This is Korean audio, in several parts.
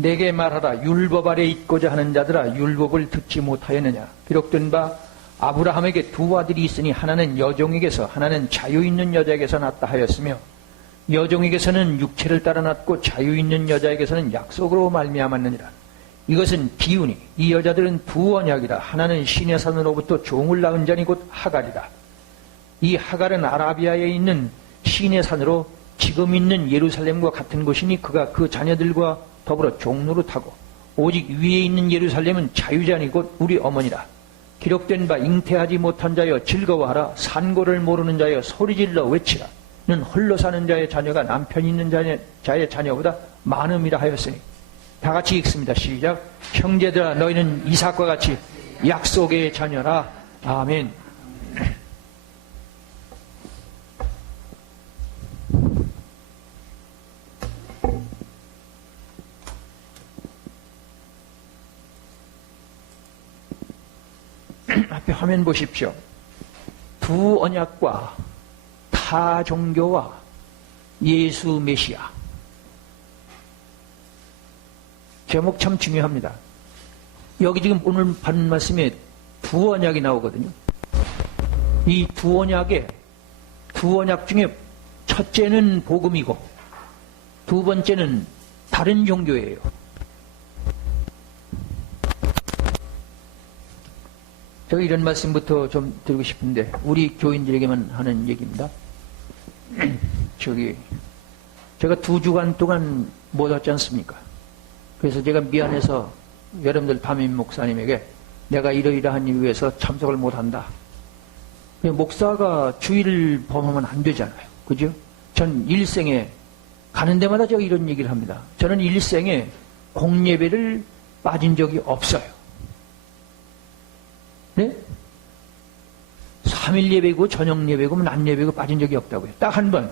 내게 말하라. 율법 아래 있고자 하는 자들아, 율법을 듣지 못하였느냐. 기록된 바 아브라함에게 두 아들이 있으니 하나는 여종에게서 하나는 자유 있는 여자에게서 낳았다 하였으며, 여종에게서는 육체를 따라 낳고 자유 있는 여자에게서는 약속으로 말미암았느니라. 이것은 비유니 이 여자들은 두 언약이라. 하나는 신의 산으로부터 종을 낳은 자니 곧 하갈이라. 이 하갈은 아라비아에 있는 신의 산으로 지금 있는 예루살렘과 같은 곳이니 그가 그 자녀들과 더불어 종노릇하고, 오직 위에 있는 예루살렘은 자유자니 곧 우리 어머니라. 기록된 바 잉태하지 못한 자여 즐거워하라. 산고를 모르는 자여 소리질러 외치라. 는 홀로 사는 자의 자녀가 남편 있는 자의 자녀보다 많음이라 하였으니. 다 같이 읽습니다. 시작. 형제들아, 너희는 이삭과 같이 약속의 자녀라. 아멘. 앞에 화면 보십시오. 두 언약과 타 종교와 예수 메시아. 제목 참 중요합니다. 여기 지금 오늘 받는 말씀에 두 언약이 나오거든요. 이 두 언약 중에 첫째는 복음이고 두 번째는 다른 종교예요. 제가 이런 말씀부터 좀 드리고 싶은데, 우리 교인들에게만 하는 얘기입니다. 제가 2주간 동안 못 왔지 않습니까? 그래서 제가 미안해서 여러분들 담임 목사님에게 내가 이러이러한 이유에서 참석을 못 한다. 목사가 주의를 범하면 안 되잖아요. 그죠? 전 일생에 가는 데마다 제가 이런 얘기를 합니다. 저는 일생에 공예배를 빠진 적이 없어요. 네? 3일 예배고 저녁 예배고 낮 예배고 빠진 적이 없다고요. 딱 한 번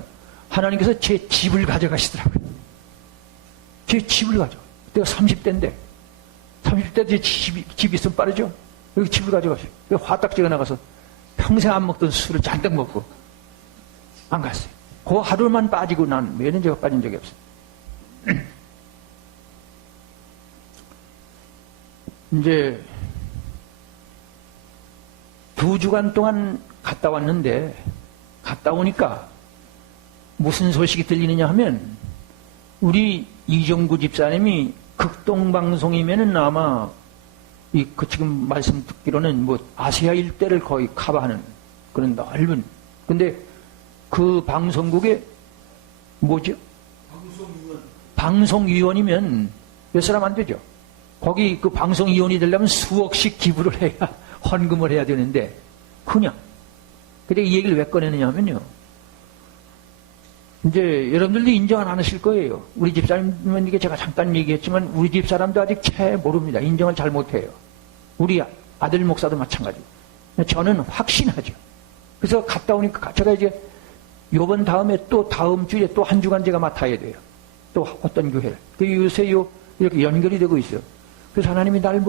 하나님께서 제 집을 가져가시더라고요. 제 집을 가져가. 내가 30대인데 30대 제 집이 있으면 빠르죠. 여기 집을 가져가세요. 화딱지가 나가서 평생 안 먹던 술을 잔뜩 먹고 안 갔어요. 그 하루만 빠지고 난 외에는 제가 빠진 적이 없어요. 이제 2주간 동안 갔다 왔는데, 갔다 오니까 무슨 소식이 들리느냐 하면, 우리 이종구 집사님이 극동방송이면은 아마 지금 말씀 듣기로는 아시아 일대를 거의 커버하는 그런 넓은, 근데 그 방송국에 뭐죠? 방송위원이면 몇 사람 안 되죠. 거기 그 방송위원이 되려면 수억씩 기부를 해야 헌금을 해야 되는데, 그냥. 근데 이 얘기를 왜 꺼내느냐 하면요. 이제 여러분들도 인정 안 하실 거예요. 우리 집사님은 이게 제가 잠깐 얘기했지만 우리 집사람도 아직 채 모릅니다. 인정을 잘 못해요. 우리 아들 목사도 마찬가지고. 저는 확신하죠. 그래서 갔다 오니까 제가 이제 요번 다음에 또 다음 주에 또 한 주간 제가 맡아야 돼요. 또 어떤 교회를. 요새 이렇게 연결이 되고 있어요. 그래서 하나님이 날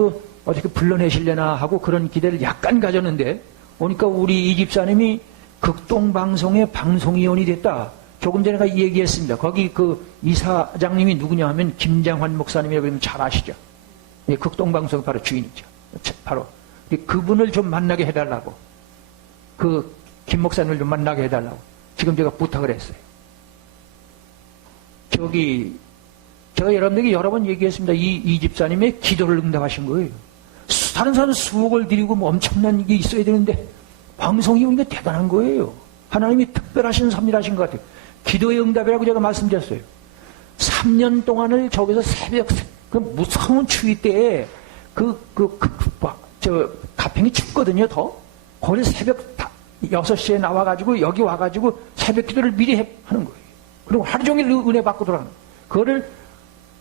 어떻게 불러내시려나 하고 그런 기대를 약간 가졌는데, 오니까 우리 이 집사님이 극동방송의 방송위원이 됐다. 조금 전에 제가 얘기했습니다. 거기 그 이사장님이 누구냐 하면 김장환 목사님이라고 그러면 잘 아시죠? 예, 극동방송 바로 주인이죠. 바로. 그분을 좀 만나게 해달라고. 그 김 목사님을 좀 만나게 해달라고. 지금 제가 부탁을 했어요. 제가 여러분에게 여러 번 얘기했습니다. 이 집사님의 기도를 응답하신 거예요. 다른 사람은 수억을 드리고 엄청난 게 있어야 되는데 방송이 오니까 대단한 거예요. 하나님이 특별하신 섭리하신 것 같아요. 기도의 응답이라고 제가 말씀드렸어요. 3년 동안을 저기서 새벽 그 무서운 추위 때에 가평이 춥거든요. 더. 거기서 새벽 6시에 나와가지고 여기 와가지고 새벽 기도를 미리 하는 거예요. 그리고 하루 종일 은혜 받고 돌아가는 거예요. 그거를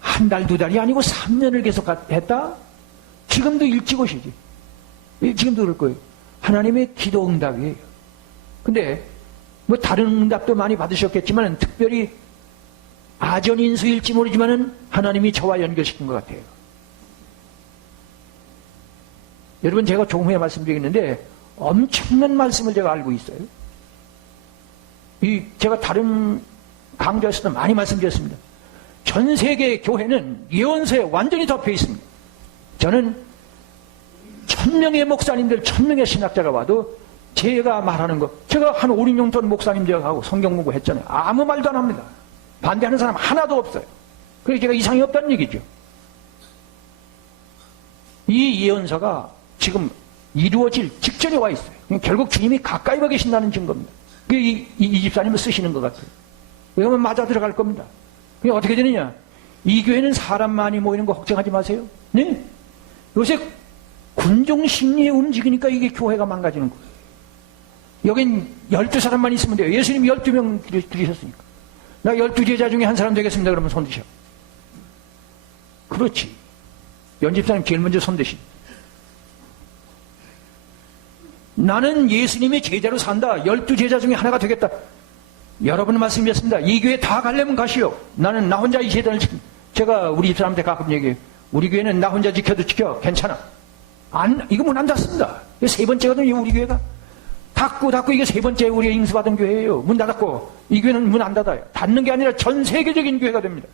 한 달, 2달이 아니고 3년을 계속 했다? 지금도 일찍 오시지. 지금도 그럴 거예요. 하나님의 기도 응답이에요. 근데 다른 응답도 많이 받으셨겠지만 특별히 아전인수일지 모르지만 하나님이 저와 연결시킨 것 같아요. 여러분, 제가 조금 후에 말씀드리겠는데 엄청난 말씀을 제가 알고 있어요. 제가 다른 강좌에서도 많이 말씀드렸습니다. 전 세계 교회는 예언서에 완전히 덮여 있습니다. 저는 1000명의 목사님들, 1000명의 신학자가 와도 제가 말하는 거, 제가 한 5, 6년 전 목사님 되어가고 성경 공부했잖아요. 아무 말도 안 합니다. 반대하는 사람 하나도 없어요. 그래서 제가 이상이 없다는 얘기죠. 이 예언서가 지금 이루어질 직전에 와 있어요. 결국 주님이 가까이 와 계신다는 증거입니다. 이 집사님을 쓰시는 것 같아요. 왜냐하면 맞아 들어갈 겁니다. 그게 어떻게 되느냐? 이 교회는 사람 많이 모이는 거 걱정하지 마세요. 네? 요새 군중 심리에 움직이니까 이게 교회가 망가지는 거예요. 여긴 12사람만 있으면 돼요. 예수님 12명 들이셨으니까. 나 12제자 중에 한 사람 되겠습니다. 그러면 손 드셔. 그렇지. 연집사님 제일 먼저 손 드시. 나는 예수님의 제자로 산다. 12제자 중에 하나가 되겠다. 여러분 말씀이었습니다. 이 교회 다 가려면 가시오. 나는 나 혼자 이 제단을 지킵니다. 제가 우리 집사람한테 가끔 얘기해요. 우리 교회는 나 혼자 지켜도 지켜. 괜찮아. 이거 문 안 닫습니다. 이게 세 번째거든요, 우리 교회가. 닫고 이게 세 번째 우리가 인수받은 교회예요. 문 닫았고, 이 교회는 문 안 닫아요. 닫는 게 아니라 전 세계적인 교회가 됩니다.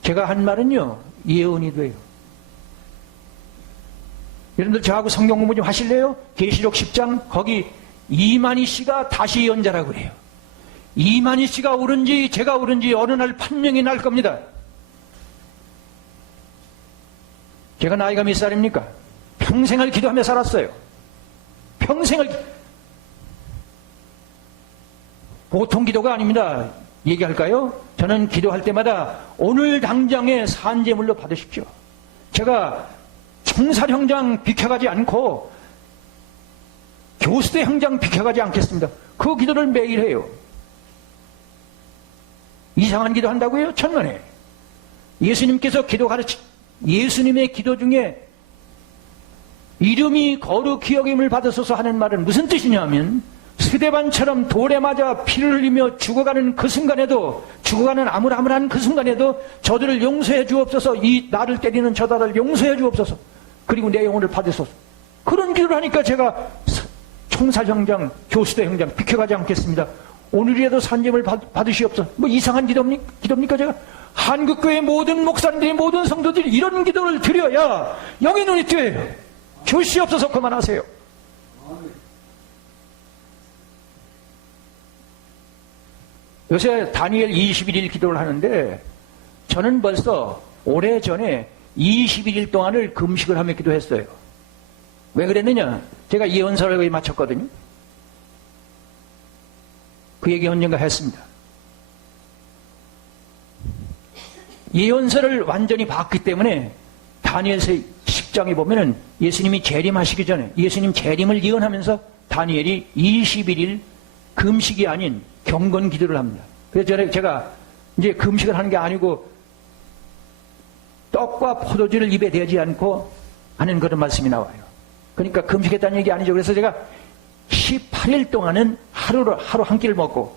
제가 한 말은요, 예언이 돼요. 여러분들 저하고 성경 공부 좀 하실래요? 계시록 10장, 거기 이만희 씨가 다시 예언자라고 그래요. 이만희 씨가 옳은지 제가 옳은지 어느 날 판명이 날 겁니다. 제가 나이가 몇 살입니까? 평생을 기도하며 살았어요. 평생을. 보통 기도가 아닙니다. 얘기할까요? 저는 기도할 때마다 오늘 당장에 산재물로 받으십시오. 제가 총살형장 비켜가지 않고 교수대 형장 비켜가지 않겠습니다. 그 기도를 매일 해요. 이상한 기도 한다고요? 천만에. 예수님께서 예수님의 기도 중에 이름이 거룩히 여김을 받으소서 하는 말은 무슨 뜻이냐면, 스데반처럼 돌에 맞아 피를 흘리며 죽어가는 그 순간에도, 죽어가는 암울한 그 순간에도 저들을 용서해 주옵소서. 이 나를 때리는 저들을 용서해 주옵소서. 그리고 내 영혼을 받으소서. 그런 기도를 하니까 제가 총살형장, 교수대 형장 비켜가지 않겠습니다. 오늘이라도 산재물 받으시옵소서. 뭐 이상한 기도입니까 제가? 한국교회 모든 목사님들이, 모든 성도들이 이런 기도를 드려야 영의 눈이 뜨여요. 주시옵소서. 그만하세요. 요새 다니엘 21일 기도를 하는데, 저는 벌써 오래전에 21일 동안을 금식을 하며 기도했어요. 왜 그랬느냐? 제가 예언서를 거의 마쳤거든요. 그 얘기 언젠가 했습니다. 예언서를 완전히 봤기 때문에 다니엘서 10장에 보면은 예수님이 재림하시기 전에, 예수님 재림을 예언하면서 다니엘이 21일 금식이 아닌 경건 기도를 합니다. 그래서 제가 이제 금식을 하는 게 아니고 떡과 포도주를 입에 대지 않고 하는 그런 말씀이 나와요. 그러니까 금식했다는 얘기 아니죠. 그래서 제가 18일 동안은 하루 한 끼를 먹고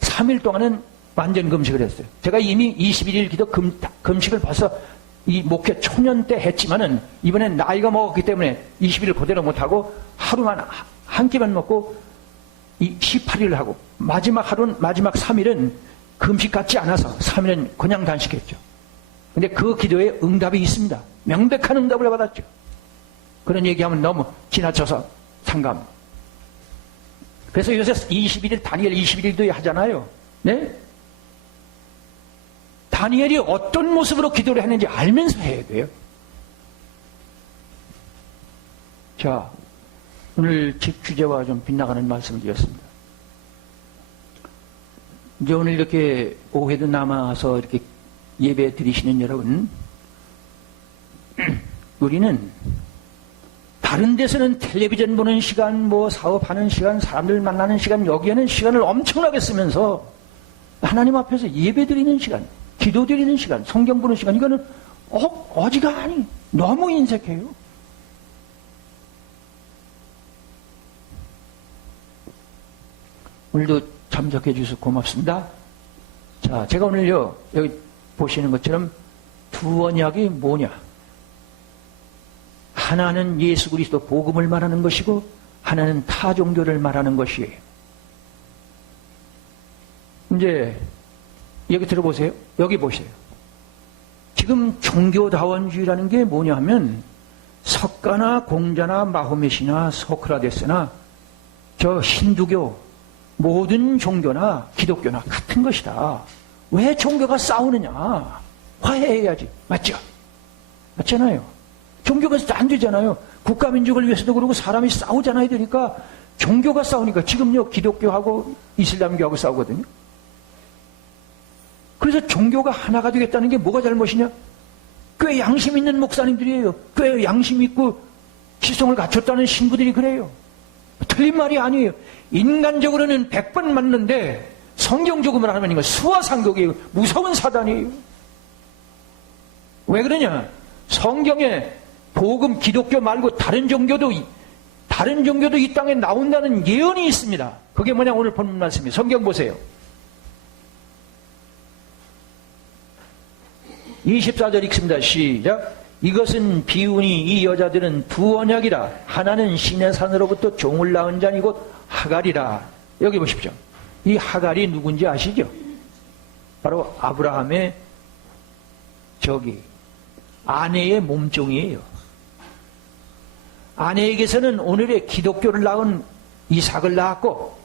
3일 동안은 완전 금식을 했어요. 제가 이미 21일 기도 금식을 벌써 이 목회 초년 때 했지만은 이번엔 나이가 먹었기 때문에 20일 그대로 못하고 하루만 한 끼만 먹고 이 18일을 하고 마지막 3일은 금식 같지 않아서 3일은 그냥 단식했죠. 근데 그 기도에 응답이 있습니다. 명백한 응답을 받았죠. 그런 얘기하면 너무 지나쳐서 상감. 그래서 요새 21일 다니엘 21일도 하잖아요. 네? 다니엘이 어떤 모습으로 기도를 했는지 알면서 해야 돼요. 자, 오늘 집 주제와 좀 빗나가는 말씀을 드렸습니다. 이제 오늘 이렇게 오후에도 남아서 이렇게 예배 드리시는 여러분, 우리는 다른 데서는 텔레비전 보는 시간, 뭐 사업하는 시간, 사람들 만나는 시간, 여기에는 시간을 엄청나게 쓰면서 하나님 앞에서 예배 드리는 시간, 기도 드리는 시간, 성경 보는 시간, 이거는 어지간히 너무 인색해요. 오늘도 참석해 주셔서 고맙습니다. 자, 제가 오늘요, 여기 보시는 것처럼 두 언약이 뭐냐? 하나는 예수 그리스도 복음을 말하는 것이고, 하나는 타 종교를 말하는 것이에요. 이제 여기 들어보세요. 여기 보세요. 지금 종교다원주의라는 게 뭐냐 하면 석가나 공자나 마호멧이나 소크라테스나 저 힌두교 모든 종교나 기독교나 같은 것이다. 왜 종교가 싸우느냐? 화해해야지. 맞죠? 맞잖아요. 종교가 안 되잖아요. 국가민족을 위해서도 그러고 사람이 싸우잖아요. 되니까 종교가 싸우니까 지금요 기독교하고 이슬람교하고 싸우거든요. 그래서 종교가 하나가 되겠다는 게 뭐가 잘못이냐? 꽤 양심 있는 목사님들이에요. 꽤 양심 있고 시성을 갖췄다는 신부들이 그래요. 틀린 말이 아니에요. 인간적으로는 100번 맞는데 성경적으로 하면 이거 수화상극이에요. 무서운 사단이에요. 왜 그러냐? 성경에 복음 기독교 말고 다른 종교도 이 땅에 나온다는 예언이 있습니다. 그게 뭐냐? 오늘 본 말씀이에요. 성경 보세요. 24절 읽습니다. 시작. 이것은 비유니 이 여자들은 두 언약이라. 하나는 신의 산으로부터 종을 낳은 자니 곧 하갈이라. 여기 보십시오. 이 하갈이 누군지 아시죠? 바로 아브라함의 아내의 몸종이에요. 아내에게서는 오늘의 기독교를 낳은 이삭을 낳았고,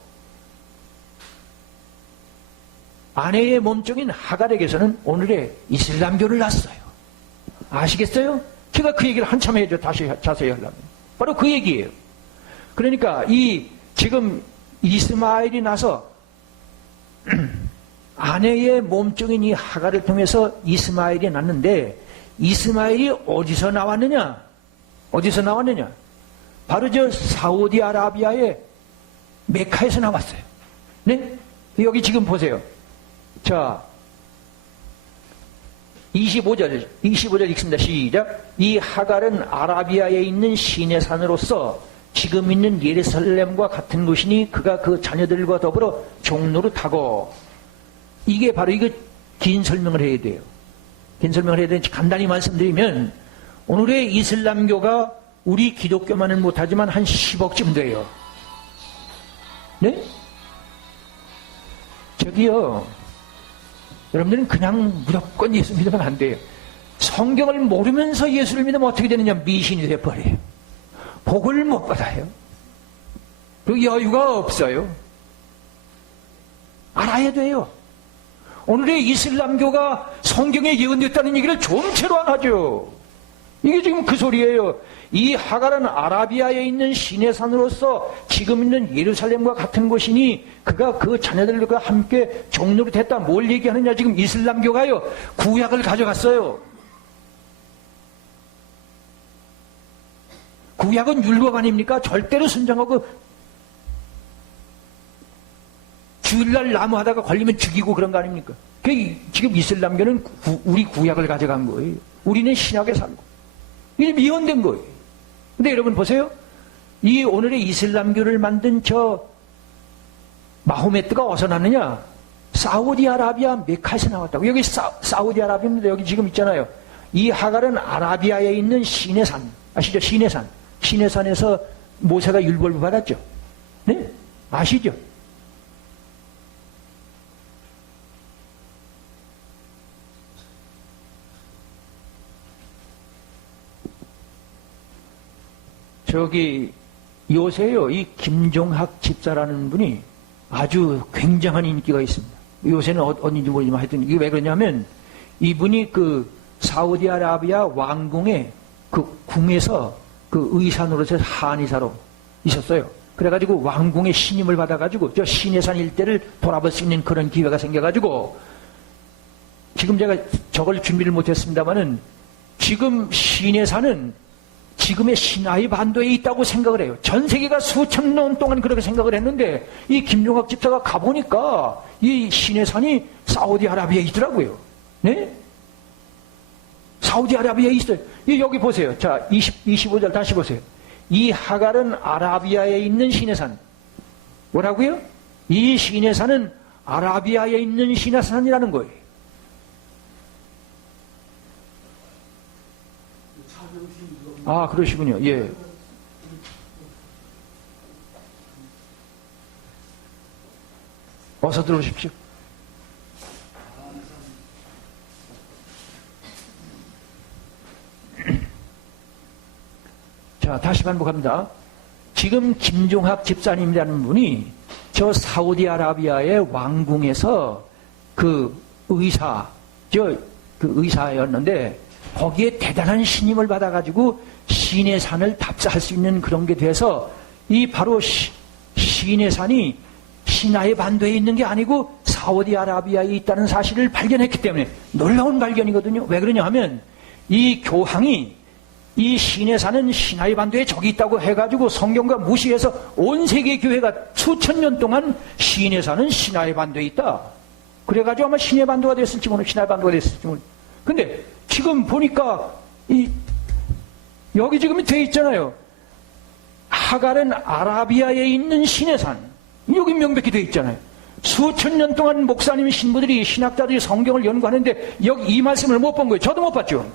아내의 몸종인 하갈에게서는 오늘의 이슬람교를 낳았어요. 아시겠어요? 제가 그 얘기를 한참 해야죠. 다시 자세히 하려면. 바로 그 얘기예요. 그러니까 지금 이스마엘이 나서 아내의 몸종인 이 하갈을 통해서 이스마엘이 났는데, 이스마엘이 어디서 나왔느냐? 어디서 나왔느냐? 바로 저 사우디아라비아의 메카에서 나왔어요. 네? 여기 지금 보세요. 자, 25절 읽습니다. 시작. 이 하갈은 아라비아에 있는 신의 산으로서 지금 있는 예루살렘과 같은 곳이니 그가 그 자녀들과 더불어 종노릇하고. 이게 바로 이거 긴 설명을 해야 돼요. 긴 설명을 해야 되는지 간단히 말씀드리면, 오늘의 이슬람교가 우리 기독교만은 못하지만 한 10억쯤 돼요. 네? 저기요, 여러분들은 그냥 무조건 예수 믿으면 안 돼요. 성경을 모르면서 예수를 믿으면 어떻게 되느냐? 미신이 돼버려요. 복을 못 받아요. 그리고 여유가 없어요. 알아야 돼요. 오늘의 이슬람교가 성경에 예언됐다는 얘기를 좀채로 안 하죠. 이게 지금 그 소리예요. 이 하갈은 아라비아에 있는 신의 산으로서 지금 있는 예루살렘과 같은 곳이니 그가 그 자녀들과 함께 종노릇 했다. 뭘 얘기하느냐? 지금 이슬람교가요, 구약을 가져갔어요. 구약은 율법 아닙니까? 절대로 순종하고, 주일날 나무 하다가 걸리면 죽이고 그런 거 아닙니까? 지금 이슬람교는 우리 구약을 가져간 거예요. 우리는 신약에 살고. 이게 미연된 거예요. 근데 여러분 보세요. 이 오늘의 이슬람교를 만든 저 마호메트가 어디서 났느냐? 사우디아라비아 메카에서 나왔다고. 여기 사우디아라비아입니다. 여기 지금 있잖아요. 이 하갈은 아라비아에 있는 신의 산. 아시죠? 신의 산. 신의 산에서 모세가 율법을 받았죠. 네? 아시죠? 저기 요새요, 이 김종학 집사라는 분이 아주 굉장한 인기가 있습니다. 요새는 어딘지 모르지만 하여튼 이게 왜 그러냐면, 이분이 그 사우디아라비아 왕궁의 그 궁에서 그 의사 노릇에서 한의사로 있었어요. 그래가지고 왕궁의 신임을 받아가지고 저 시내산 일대를 돌아볼 수 있는 그런 기회가 생겨가지고, 지금 제가 저걸 준비를 못했습니다만은 지금 시내산은 지금의 시나이 반도에 있다고 생각을 해요. 전 세계가 수천 년 동안 그렇게 생각을 했는데, 이 김종학 집사가 가보니까 이 시내산이 사우디아라비아에 있더라고요. 네? 사우디아라비아에 있어요. 여기 보세요. 자, 25절 다시 보세요. 이 하갈은 아라비아에 있는 시내산. 뭐라고요? 이 시내산은 아라비아에 있는 시내산이라는 거예요. 아, 그러시군요. 예. 어서 들어오십시오. 자, 다시 반복합니다. 지금 김종학 집사님이라는 분이 저 사우디아라비아의 왕궁에서 그 의사였는데 거기에 대단한 신임을 받아가지고 신의 산을 답사할 수 있는 그런 게 돼서 이 바로 신의 산이 시나이 반도에 있는 게 아니고 사우디아라비아에 있다는 사실을 발견했기 때문에 놀라운 발견이거든요. 왜 그러냐 하면 이 교황이 이 신의 산은 시나이 반도에 저기 있다고 해가지고 성경과 무시해서 온 세계 교회가 수천 년 동안 신의 산은 시나이 반도에 있다. 그래가지고 아마 시나이 반도가 됐을지 모르 시나이 반도가 됐을지 모르. 근데 지금 보니까 여기 지금 돼 있잖아요. 하갈은 아라비아에 있는 신의 산. 여기 명백히 돼 있잖아요. 수천 년 동안 목사님 신부들이 신학자들이 성경을 연구하는데 여기 이 말씀을 못 본 거예요. 저도 못 봤죠.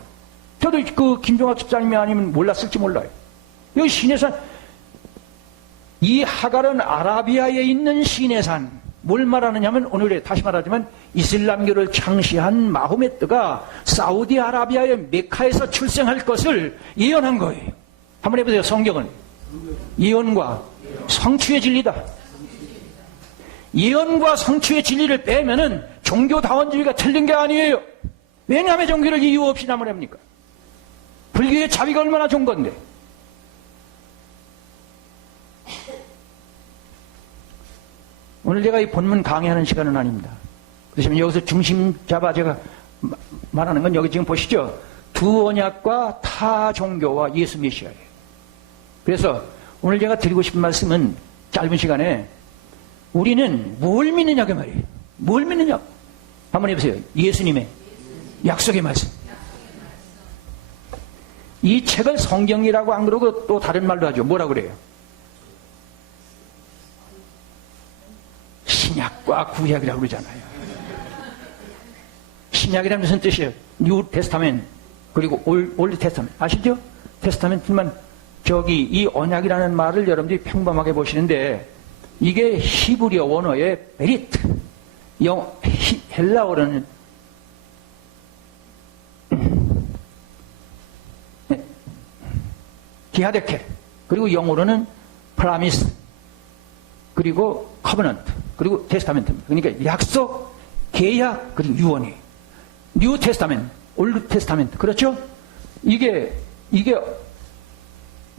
저도 그 김종학 집사님이 아니면 몰랐을지 몰라요. 여기 신의 산, 이 하갈은 아라비아에 있는 신의 산. 뭘 말하느냐면 오늘에 다시 말하지만 이슬람교를 창시한 마호메트가 사우디아라비아의 메카에서 출생할 것을 예언한 거예요. 한번 해보세요. 성경은 예언과 성취의 진리다. 예언과 성취의 진리를 빼면은 종교다원주의가 틀린 게 아니에요. 왜냐하면 종교를 이유 없이 나무랍니까? 불교의 자비가 얼마나 좋은 건데. 오늘 제가 이 본문 강의하는 시간은 아닙니다. 그렇지만 여기서 중심 잡아 제가 말하는 건 여기 지금 보시죠. 두 언약과 타 종교와 예수 메시아예요. 그래서 오늘 제가 드리고 싶은 말씀은 짧은 시간에 우리는 뭘 믿느냐고 말이에요. 뭘 믿느냐? 한번 해보세요. 예수님의 약속의 말씀. 이 책을 성경이라고 안 그러고 또 다른 말로 하죠. 뭐라 그래요? 신약과 구약이라고 그러잖아요. 신약이라는 무슨 뜻이에요? 뉴 테스타멘 그리고 올드 테스타멘 아시죠? 테스타멘트만 저기 이 언약이라는 말을 여러분들이 평범하게 보시는데 이게 히브리어 원어의 베리트, 헬라어로는 기하데켈, 그리고 영어로는 프라미스, 그리고 커버넌트, 그리고 테스타멘트입니다. 그러니까 약속, 계약, 그리고 유언이에요. 뉴 테스타멘트, 올드 테스타멘트. 그렇죠? 이게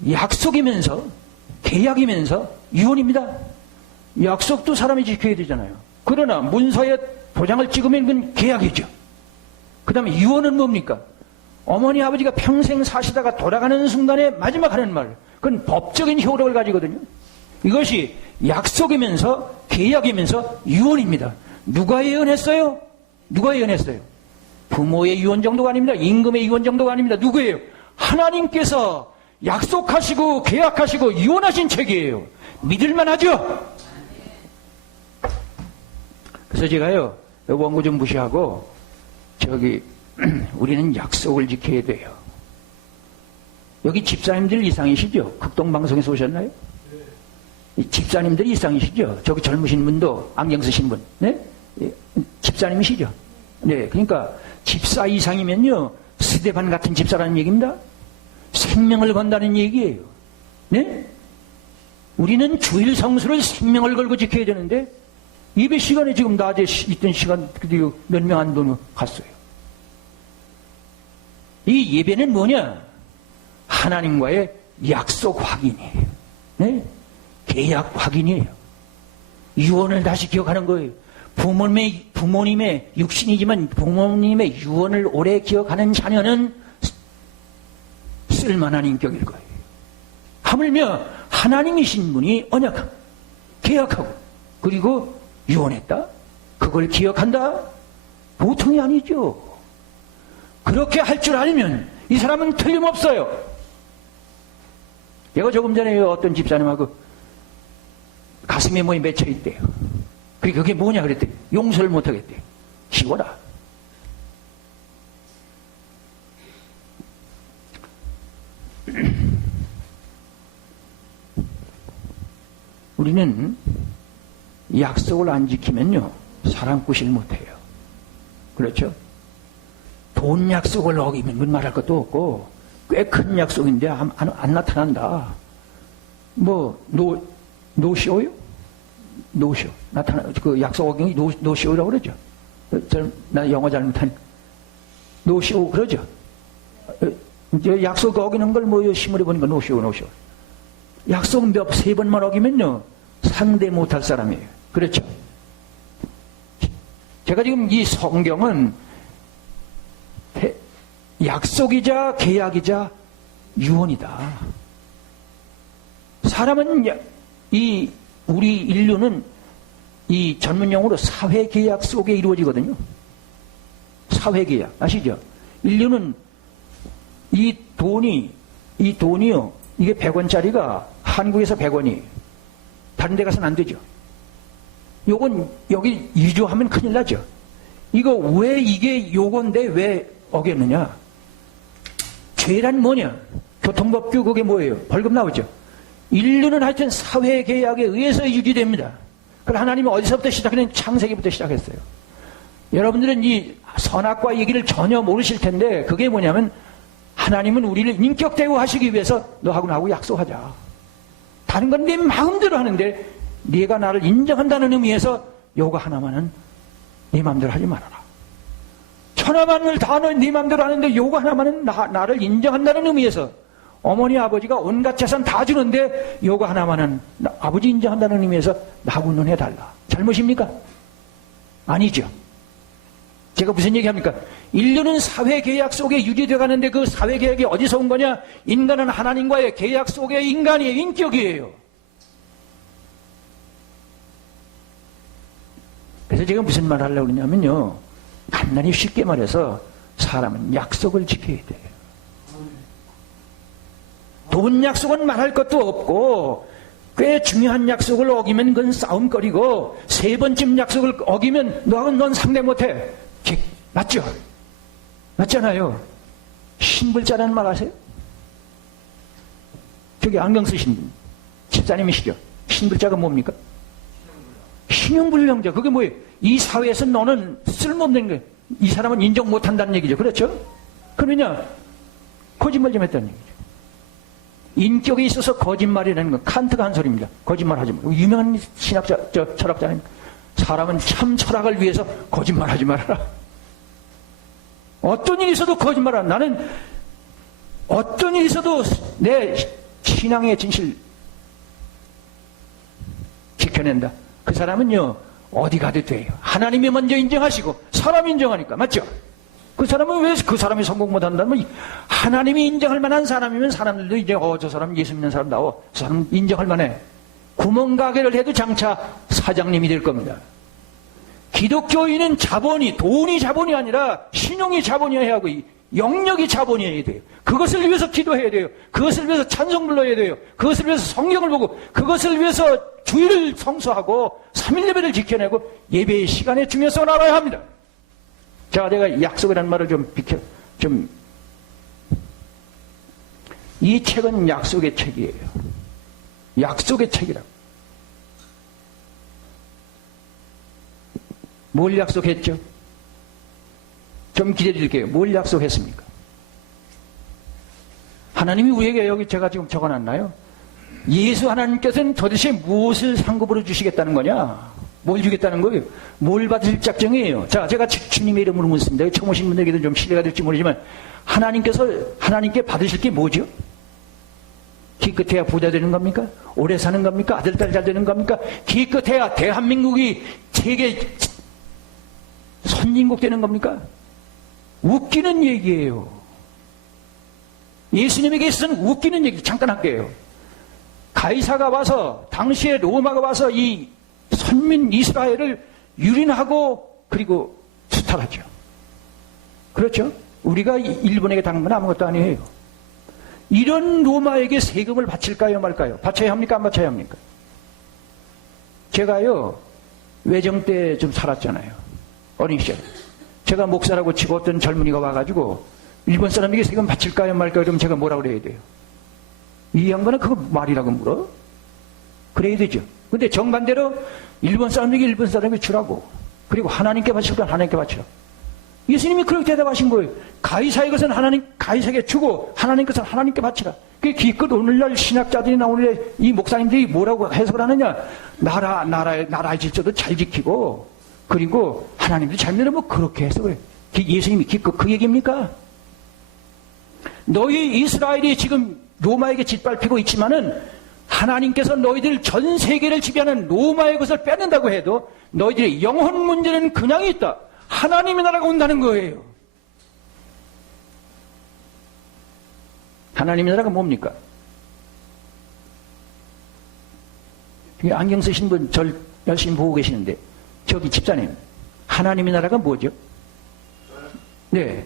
약속이면서 계약이면서 유언입니다. 약속도 사람이 지켜야 되잖아요. 그러나 문서에 도장을 찍으면 그건 계약이죠. 그 다음에 유언은 뭡니까? 어머니 아버지가 평생 사시다가 돌아가는 순간에 마지막 하는 말, 그건 법적인 효력을 가지거든요. 이것이 약속이면서 계약이면서 유언입니다. 누가 예언했어요? 누가 예언했어요? 부모의 유언 정도가 아닙니다. 임금의 유언 정도가 아닙니다. 누구예요? 하나님께서 약속하시고 계약하시고 유언하신 책이에요. 믿을만 하죠? 그래서 제가요, 원고 좀 무시하고 우리는 약속을 지켜야 돼요. 여기 집사님들 이상이시죠? 극동방송에서 오셨나요? 집사님들 이상이시죠? 저기 젊으신 분도 안경 쓰신 분, 네? 집사님이시죠? 네, 그러니까 집사 이상이면요, 스데반 같은 집사라는 얘기입니다. 생명을 건다는 얘기예요. 네? 우리는 주일 성수를 생명을 걸고 지켜야 되는데 예배 시간에 지금 낮에 있던 시간 그래도 몇 명 안 도는 갔어요. 이 예배는 뭐냐? 하나님과의 약속 확인이에요. 네? 계약 확인이에요. 유언을 다시 기억하는 거예요. 부모님의 육신이지만 부모님의 유언을 오래 기억하는 자녀는 쓸만한 인격일 거예요. 하물며 하나님이신 분이 언약하고 계약하고 그리고 유언했다? 그걸 기억한다? 보통이 아니죠. 그렇게 할 줄 알면 이 사람은 틀림없어요. 내가 조금 전에 어떤 집사님하고 가슴에 뭐에 맺혀 있대요. 그게 뭐냐 그랬더니 용서를 못하겠대요. 쉬워라. 우리는 약속을 안 지키면요, 사람 꾸실 못해요. 그렇죠? 돈 약속을 어기면 말할 것도 없고, 꽤 큰 약속인데 안 나타난다. 뭐 노쇼요? 노쇼. 그 약속 어경이 노쇼라고 그러죠. 나 영어 잘못하니까. 노쇼 그러죠. 이제 약속 어기는 걸 뭐 시물에 보니까 노쇼. 약속 세 번만 어기면요 상대 못할 사람이에요. 그렇죠? 제가 지금 이 성경은 약속이자 계약이자 유언이다. 사람은 우리 인류는 이 전문 용어로 사회계약 속에 이루어지거든요. 사회계약 아시죠? 인류는 이 돈이요 이게 100원짜리가 한국에서 100원이에요. 다른 데 가서는 안 되죠. 요건 여기 위조하면 큰일 나죠. 이거 왜 이게 요건데 왜 어겼느냐? 죄란 뭐냐? 교통법규 그게 뭐예요? 벌금 나오죠. 인류는 하여튼 사회계약에 의해서 유지됩니다. 그럼 하나님이 어디서부터 시작했냐면 창세기부터 시작했어요. 여러분들은 이 선악과 얘기를 전혀 모르실 텐데 그게 뭐냐면 하나님은 우리를 인격 대우하시기 위해서 너하고 나하고 약속하자. 다른 건 네 마음대로 하는데 네가 나를 인정한다는 의미에서 요거 하나만은 네 마음대로 하지 말아라. 천하만을 다 네 마음대로 하는데 요거 하나만은 나를 인정한다는 의미에서 어머니 아버지가 온갖 재산 다 주는데 요거 하나만은 아버지 인정한다는 의미에서 나하고는 해달라. 잘못입니까? 아니죠. 제가 무슨 얘기합니까? 인류는 사회계약 속에 유지되어 가는데 그 사회계약이 어디서 온 거냐? 인간은 하나님과의 계약 속의 인간이에요. 인격이에요. 그래서 제가 무슨 말을 하려고 그러냐면요. 간단히 쉽게 말해서 사람은 약속을 지켜야 돼요. 돈 약속은 말할 것도 없고 꽤 중요한 약속을 어기면 그건 싸움거리고 세 번쯤 약속을 어기면 넌 상대 못해. 맞죠? 맞잖아요. 신불자라는 말 아세요? 저기 안경 쓰신 집사님이시죠? 신불자가 뭡니까? 신용불량자. 그게 뭐예요? 이 사회에서 너는 쓸모없는 거예요. 이 사람은 인정 못한다는 얘기죠. 그렇죠? 그러냐? 거짓말 좀 했다는 얘기죠. 인격에 있어서 거짓말이라는 건 칸트가 한 소리입니다. 거짓말 하지 마. 유명한 신학자, 철학자는 사람은 참 철학을 위해서 거짓말하지 말아라. 어떤 일이 있어도 거짓말하라. 나는 어떤 일이 있어도 내 신앙의 진실 지켜낸다. 그 사람은요 어디 가도 돼요. 하나님이 먼저 인정하시고 사람이 인정하니까. 맞죠? 그 사람은 왜 그 사람이 성공 못한다면 하나님이 인정할 만한 사람이면 사람들도 이제 저 사람 예수 믿는 사람다워. 저 사람 인정할 만해. 구멍가게를 해도 장차 사장님이 될 겁니다. 기독교인은 자본이 돈이 자본이 아니라 신용이 자본이어야 하고 영역이 자본이어야 돼요. 그것을 위해서 기도해야 돼요. 그것을 위해서 찬송 불러야 돼요. 그것을 위해서 성경을 보고 그것을 위해서 주일을 성수하고 3일 예배를 지켜내고 예배의 시간의 중요성을 알아야 합니다. 자, 내가 약속이라는 말을 이 책은 약속의 책이에요. 약속의 책이라고. 뭘 약속했죠? 좀 기다릴게요. 뭘 약속했습니까? 하나님이 우리에게 여기 제가 지금 적어놨나요? 예수 하나님께서는 도대체 무엇을 상급으로 주시겠다는 거냐? 뭘 주겠다는 거예요? 뭘 받을 작정이에요? 자, 제가 주님의 이름으로 묻습니다. 처음 오신 분들에게도 좀 신뢰가 될지 모르지만 하나님께 받으실 게 뭐죠? 기껏해야 부자 되는 겁니까? 오래 사는 겁니까? 아들, 딸 잘 되는 겁니까? 기껏해야 대한민국이 세계 선진국 되는 겁니까? 웃기는 얘기예요. 예수님에게 있어서는 웃기는 얘기 잠깐 할게요. 가이사가 와서 당시에 로마가 와서 이 선민 이스라엘을 유린하고 그리고 수탈하죠. 그렇죠? 우리가 일본에게 당한 건 아무것도 아니에요. 이런 로마에게 세금을 바칠까요 말까요? 바쳐야 합니까 안 바쳐야 합니까? 제가요 외정 때 좀 살았잖아요. 어린 시절에. 제가 목사라고 치고 어떤 젊은이가 와가지고 일본 사람에게 세금 바칠까요 말까요? 그러면 제가 뭐라고 그래야 돼요? 이 양반은 그거 말이라고 물어? 그래야 되죠. 근데 정반대로 일본 사람에게 일본 사람에게 주라고. 그리고 하나님께 바칠 건 하나님께 바치라고. 예수님이 그렇게 대답하신 거예요. 가이사의 것은 하나님, 가이사에게 주고 하나님 것은 하나님께 바치라. 그게 기껏 오늘날 신학자들이 나오는데 이 목사님들이 뭐라고 해석을 하느냐. 나라의 질서도 잘 지키고 그리고 하나님도 잘 믿으면 뭐 그렇게 해석을 해. 예수님이 기껏 그 얘기입니까? 너희 이스라엘이 지금 로마에게 짓밟히고 있지만은 하나님께서 너희들 전 세계를 지배하는 로마의 것을 뺏는다고 해도 너희들의 영혼 문제는 그냥 있다. 하나님의 나라가 온다는 거예요. 하나님의 나라가 뭡니까? 안경 쓰신 분 절 열심히 보고 계시는데 저기 집사님, 하나님의 나라가 뭐죠? 네,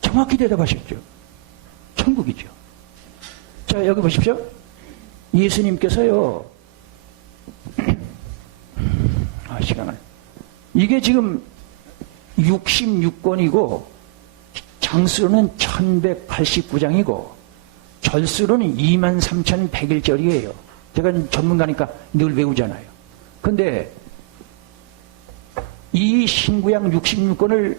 정확히 대답하셨죠. 천국이죠. 자, 여기 보십시오. 예수님께서요, 시간을, 이게 지금 66권이고 장수로는 1189장이고 절수로는 23,101절이에요. 제가 전문가니까 늘 외우잖아요. 근데 이 신구약 66권을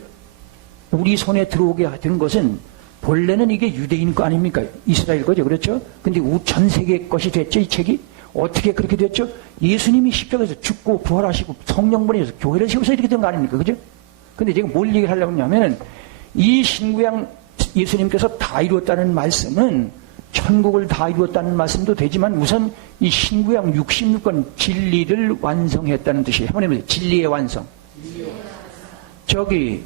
우리 손에 들어오게 된 것은 본래는 이게 유대인 거 아닙니까? 이스라엘 거죠. 그렇죠? 근데 전 세계 것이 됐죠. 이 책이. 어떻게 그렇게 됐죠? 예수님이 십자가에서 죽고 부활하시고 성령 보내셔서 교회를 세워서 이렇게 된 거 아닙니까? 그죠? 근데 지금 뭘 얘기를 하려고 하냐면 이 신구약 예수님께서 다 이루었다는 말씀은 천국을 다 이루었다는 말씀도 되지만 우선 이 신구약 66권 진리를 완성했다는 뜻이에요. 한번 해보세요. 진리의 완성. 저기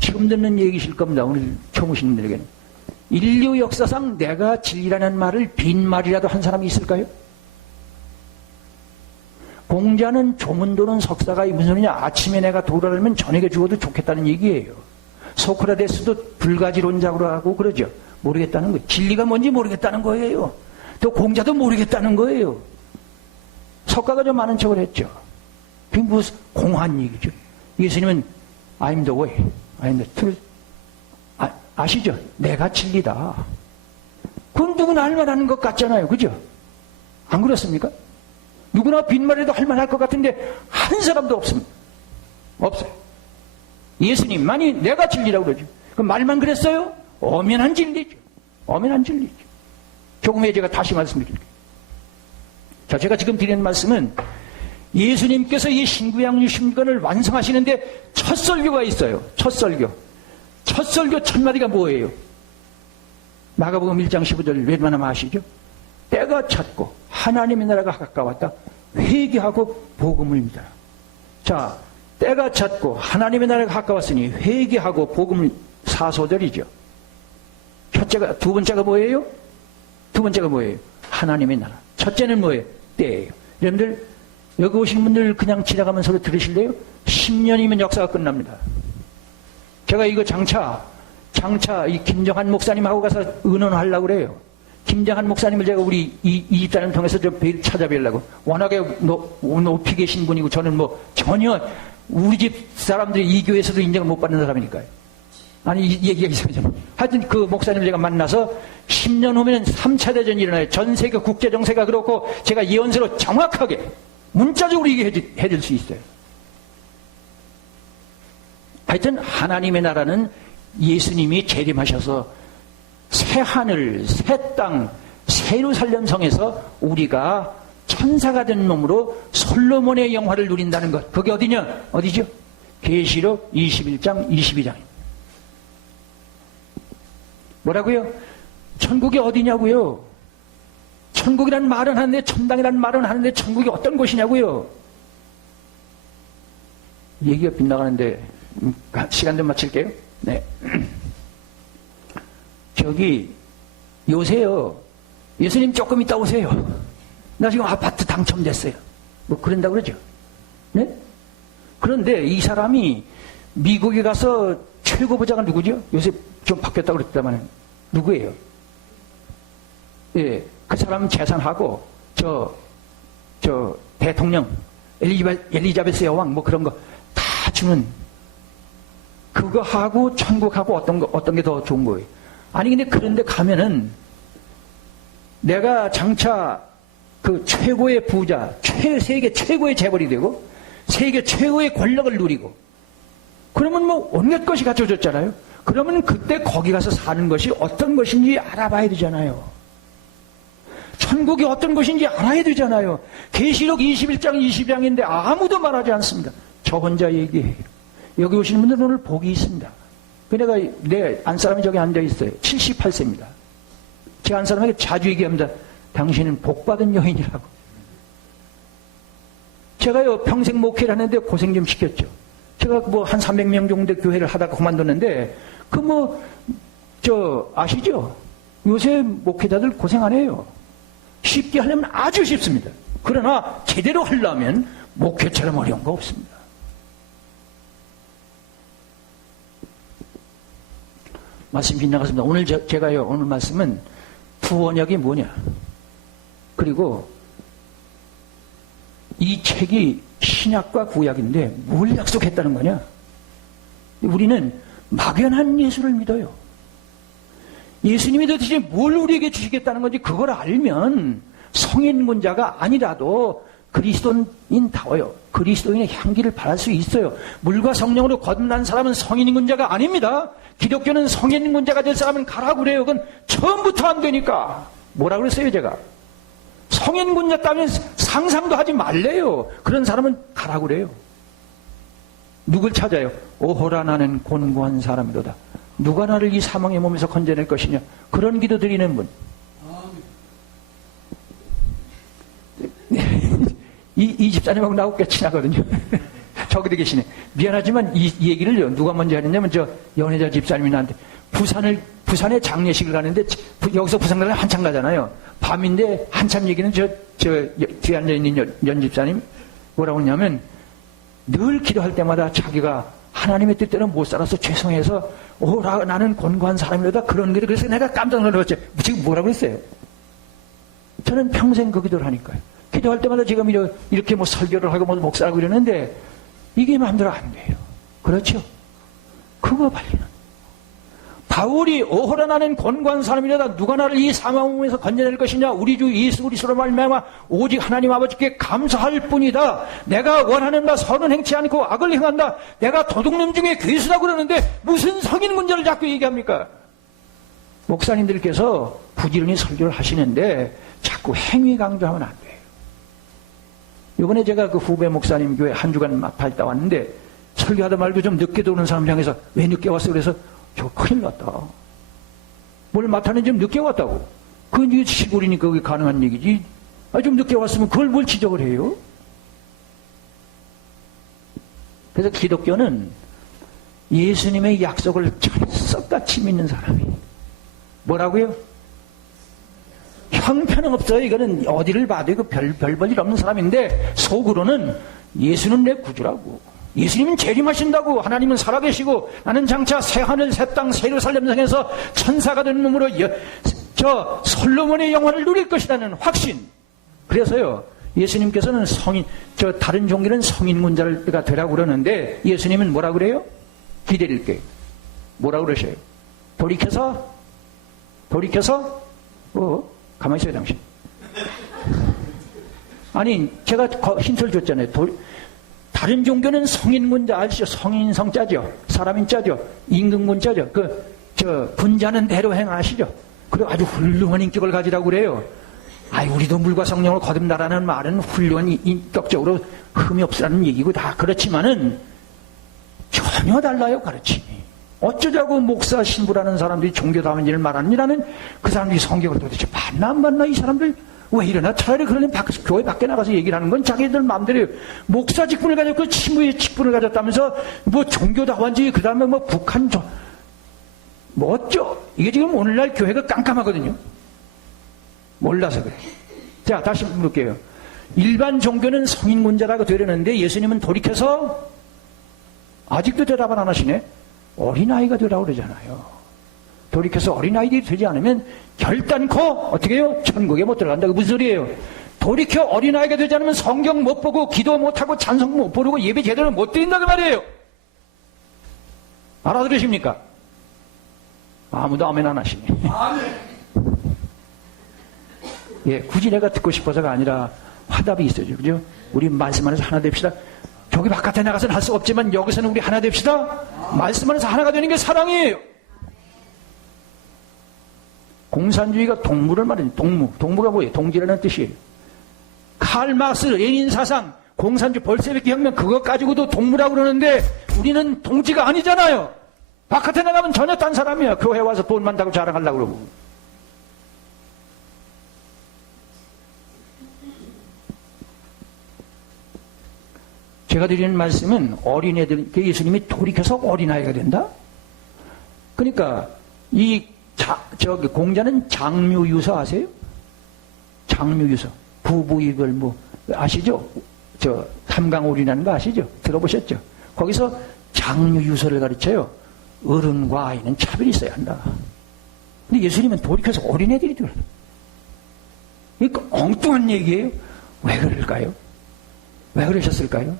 지금 듣는 얘기실 겁니다. 오늘 처음 오신 분들에게는. 인류 역사상 내가 진리라는 말을 빈말이라도 한 사람이 있을까요? 공자는 조문도는 석사가 무슨 소리냐. 아침에 내가 돌아가면 저녁에 죽어도 좋겠다는 얘기예요. 소크라테스도 불가지론자고 하고 그러죠. 모르겠다는 거예요. 진리가 뭔지 모르겠다는 거예요. 또 공자도 모르겠다는 거예요. 석가가 좀 많은 척을 했죠. 그게 무슨 공한 얘기죠. 예수님은 I'm the way, I'm the truth. 아시죠? 내가 진리다. 그건 누구나 할 만한 것 같잖아요. 그죠? 안 그렇습니까? 누구나 빈말에도 할 만할 것 같은데 한 사람도 없습니다. 없어요. 예수님만이 내가 진리라고 그러죠. 그 말만 그랬어요? 엄연한 진리죠. 엄연한 진리죠. 조금 후에 제가 다시 말씀드릴게요. 자, 제가 지금 드리는 말씀은 예수님께서 이 신구약 66권을 완성하시는데 첫 설교가 있어요. 첫 설교. 첫 설교 첫 마디가 뭐예요? 마가복음 1장 15절 웬만하면 아시죠? 때가 찼고 하나님의 나라가 가까웠다. 회개하고 복음을 믿어라. 자, 때가 찼고 하나님의 나라가 가까웠으니 회개하고 복음을 4소절이죠. 첫째가, 두 번째가 뭐예요? 두 번째가 뭐예요? 하나님의 나라. 첫째는 뭐예요? 때예요. 여러분들 여기 오신 분들 그냥 지나가면서 들으실래요? 10년이면 역사가 끝납니다. 제가 이거 장차 이 김정한 목사님하고 가서 의논하려고 그래요. 김정한 목사님을 제가 우리 이 집단을 통해서 좀 찾아뵈려고. 워낙에 높이 계신 분이고 저는 뭐 전혀 우리 집 사람들이 이 교회에서도 인정을 못 받는 사람이니까요. 아니, 이 얘기가 있어요. 하여튼 그 목사님을 제가 만나서 10년 후면 3차 대전이 일어나요. 전 세계 국제 정세가 그렇고 제가 예언서로 정확하게 문자적으로 얘기해 줄 수 있어요. 하여튼 하나님의 나라는 예수님이 재림하셔서 새 하늘, 새 땅, 새 예루살렘성에서 우리가 천사가 된 놈으로 솔로몬의 영화를 누린다는 것. 그게 어디냐? 어디죠? 계시록 21장, 22장입니다. 뭐라고요? 천국이 어디냐고요? 천국이란 말은 하는데 천당이란 말은 하는데 천국이 어떤 곳이냐고요? 얘기가 빗나가는데 시간 좀 마칠게요. 네. 저기 요새요. 예수님 조금 있다 오세요. 나 지금 아파트 당첨됐어요. 뭐 그런다 그러죠. 네? 그런데 이 사람이 미국에 가서 최고 부자가 누구죠? 요새 좀 바뀌었다고 그랬다만 누구예요? 예, 그 사람 재산하고 저 대통령 엘리자베스 여왕 뭐 그런 거 다 주는 그거 하고 천국하고 어떤 게 더 좋은 거예요? 아니 근데 그런데 가면은 내가 장차 그 최고의 부자, 세계 최고의 재벌이 되고 세계 최고의 권력을 누리고 그러면 뭐 온갖 것이 갖춰졌잖아요. 그러면 그때 거기 가서 사는 것이 어떤 것인지 알아봐야 되잖아요. 천국이 어떤 것인지 알아야 되잖아요. 계시록 21장 22장인데 아무도 말하지 않습니다. 저 혼자 얘기해요. 여기 오시는 분들은 오늘 복이 있습니다. 내가 내 안사람이 저기 앉아있어요. 78세입니다. 제 안사람에게 자주 얘기합니다. 당신은 복받은 여인이라고. 제가요 평생 목회를 하는데 고생 좀 시켰죠. 제가 뭐 한 300명 정도 교회를 하다가 그만뒀는데 아시죠? 요새 목회자들 고생 안 해요. 쉽게 하려면 아주 쉽습니다. 그러나 제대로 하려면 목회처럼 어려운 거 없습니다. 말씀 빗나갔습니다. 오늘 제가요 오늘 말씀은 구원역이 뭐냐, 그리고 이 책이 신약과 구약인데 뭘 약속했다는 거냐. 우리는 막연한 예수를 믿어요. 예수님이 도대체 뭘 우리에게 주시겠다는 건지 그걸 알면 성인군자가 아니라도 그리스도인다워요. 그리스도인의 향기를 발할 수 있어요. 물과 성령으로 거듭난 사람은 성인군자가 아닙니다. 기독교는 성인군자가 될 사람은 가라고 그래요. 그건 처음부터 안 되니까. 뭐라 그랬어요 제가? 성인군자 따면 상상도 하지 말래요. 그런 사람은 가라고 그래요. 누굴 찾아요? 오호라 나는 곤고한 사람이로다. 누가 나를 이 사망의 몸에서 건져낼 것이냐. 그런 기도 드리는 분. 이 집사님하고 나하고 꽤 친하거든요. 저기도 계시네. 미안하지만 이 얘기를 누가 먼저 했냐면 저 연혜자 집사님이 나한테 부산에 장례식을 가는데 여기서 부산 가려면 한참 가잖아요. 밤인데 한참 얘기는 저 뒤에 앉아있는 연 집사님 뭐라고 했냐면 늘 기도할 때마다 자기가 하나님의 뜻대로 못 살아서 죄송해서 나는 곤고한 사람이로다 그런 게 그래서 내가 깜짝 놀랐죠. 지금 뭐라고 했어요? 저는 평생 그 기도를 하니까요. 기도할 때마다 지금 이렇게 뭐 설교를 하고 뭐 목사하고 이러는데 이게 마음대로 안 돼요. 그렇죠? 그거 발리는. 바울이 오호라 나는 곤고한 사람이라다 누가 나를 이 사망에서 건져낼 것이냐. 우리 주 예수 그리스도로 말미암아 오직 하나님 아버지께 감사할 뿐이다. 내가 원하는 바 선은 행치 않고 악을 행한다. 내가 도둑놈 중에 괴수다 그러는데 무슨 성인 문제를 자꾸 얘기합니까? 목사님들께서 부지런히 설교를 하시는데 자꾸 행위 강조하면 안 돼요. 이번에 제가 그 후배 목사님 교회 한 주간 맡아있다 왔는데 설교하다 말고 좀 늦게 들어오는 사람 향해서 왜 늦게 왔어? 그래서 저 큰일 났다. 뭘 맡았는지 좀 늦게 왔다고. 그건 이제 시골이니까 그게 가능한 얘기지. 좀 늦게 왔으면 그걸 뭘 지적을 해요? 그래서 기독교는 예수님의 약속을 철석같이 믿는 사람이 뭐라고요? 형편은 없어요. 이거는 어디를 봐도 이거 별 볼 일 없는 사람인데 속으로는 예수는 내 구주라고. 예수님은 재림하신다고. 하나님은 살아계시고 나는 장차 새하늘 새땅 새 예루살렘 성에서 천사가 된 몸으로 저 솔로몬의 영화를 누릴 것이라는 확신. 그래서요 예수님께서는 다른 종교는 성인군자가 되라고 그러는데 예수님은 뭐라 그래요? 기다릴게. 뭐라 그러셔요? 돌이켜서 가만히 있어요 당신. 아니 제가 힌트를 줬잖아요. 다른 종교는 성인군자 아시죠? 성인성자죠. 사람인자죠. 임금군자죠. 군자는 대로 행하시죠. 그리고 아주 훌륭한 인격을 가지라고 그래요. 우리도 물과 성령을 거듭나라는 말은 훌륭한 인격적으로 흠이 없으라는 얘기고 다 그렇지만은 전혀 달라요 가르침이. 어쩌자고 목사 신부라는 사람들이 종교다운지를 말합니다는 그 사람들이 성경을 도대체 봤나 안 봤나 이 사람들 왜 이러나. 차라리 그러면 교회 밖에 나가서 얘기를 하는 건 자기들 마음대로. 목사 직분을 가졌고 신부의 직분을 가졌다면서 뭐 종교다원지 그 다음에 뭐 북한 뭐 어쩌. 이게 지금 오늘날 교회가 깜깜하거든요. 몰라서 그래. 자 다시 물을게요. 일반 종교는 성인군자라고 되려는데 예수님은 돌이켜서 아직도 대답을 안 하시네. 어린아이가 되라고 그러잖아요. 돌이켜서 어린아이들이 되지 않으면 결단코 어떻게 해요? 천국에 못 들어간다. 무슨 소리예요? 돌이켜 어린아이가 되지 않으면 성경 못 보고 기도 못하고 찬송 못 부르고 예배 제대로 못 드린다 그 말이에요. 알아들으십니까? 아무도 아멘 안 하시네. 굳이 내가 듣고 싶어서가 아니라 화답이 있어요. 그죠? 우리 말씀 안에서 하나 됩시다. 여기 바깥에 나가서는 할 수 없지만 여기서는 우리 하나 됩시다. 말씀 안에서 하나가 되는 게 사랑이에요. 공산주의가 동무를 말해요. 동무가 뭐예요? 동지라는 뜻이에요. 칼 막스, 레닌 사상, 공산주의 볼셰비키 혁명 그것 가지고도 동무라고 그러는데 우리는 동지가 아니잖아요. 바깥에 나가면 전혀 딴 사람이야. 교회 와서 돈 많다고 자랑하려고 그러고. 제가 드리는 말씀은 어린애들, 예수님이 돌이켜서 어린아이가 된다? 그러니까 저기 공자는 장묘유서 아세요? 장묘유서. 부부이걸 뭐 아시죠? 저 삼강오리라는 거 아시죠? 들어보셨죠? 거기서 장묘유서를 가르쳐요. 어른과 아이는 차별이 있어야 한다. 근데 예수님은 돌이켜서 어린애들이 들어요. 이거 엉뚱한 얘기예요. 왜 그럴까요? 왜 그러셨을까요?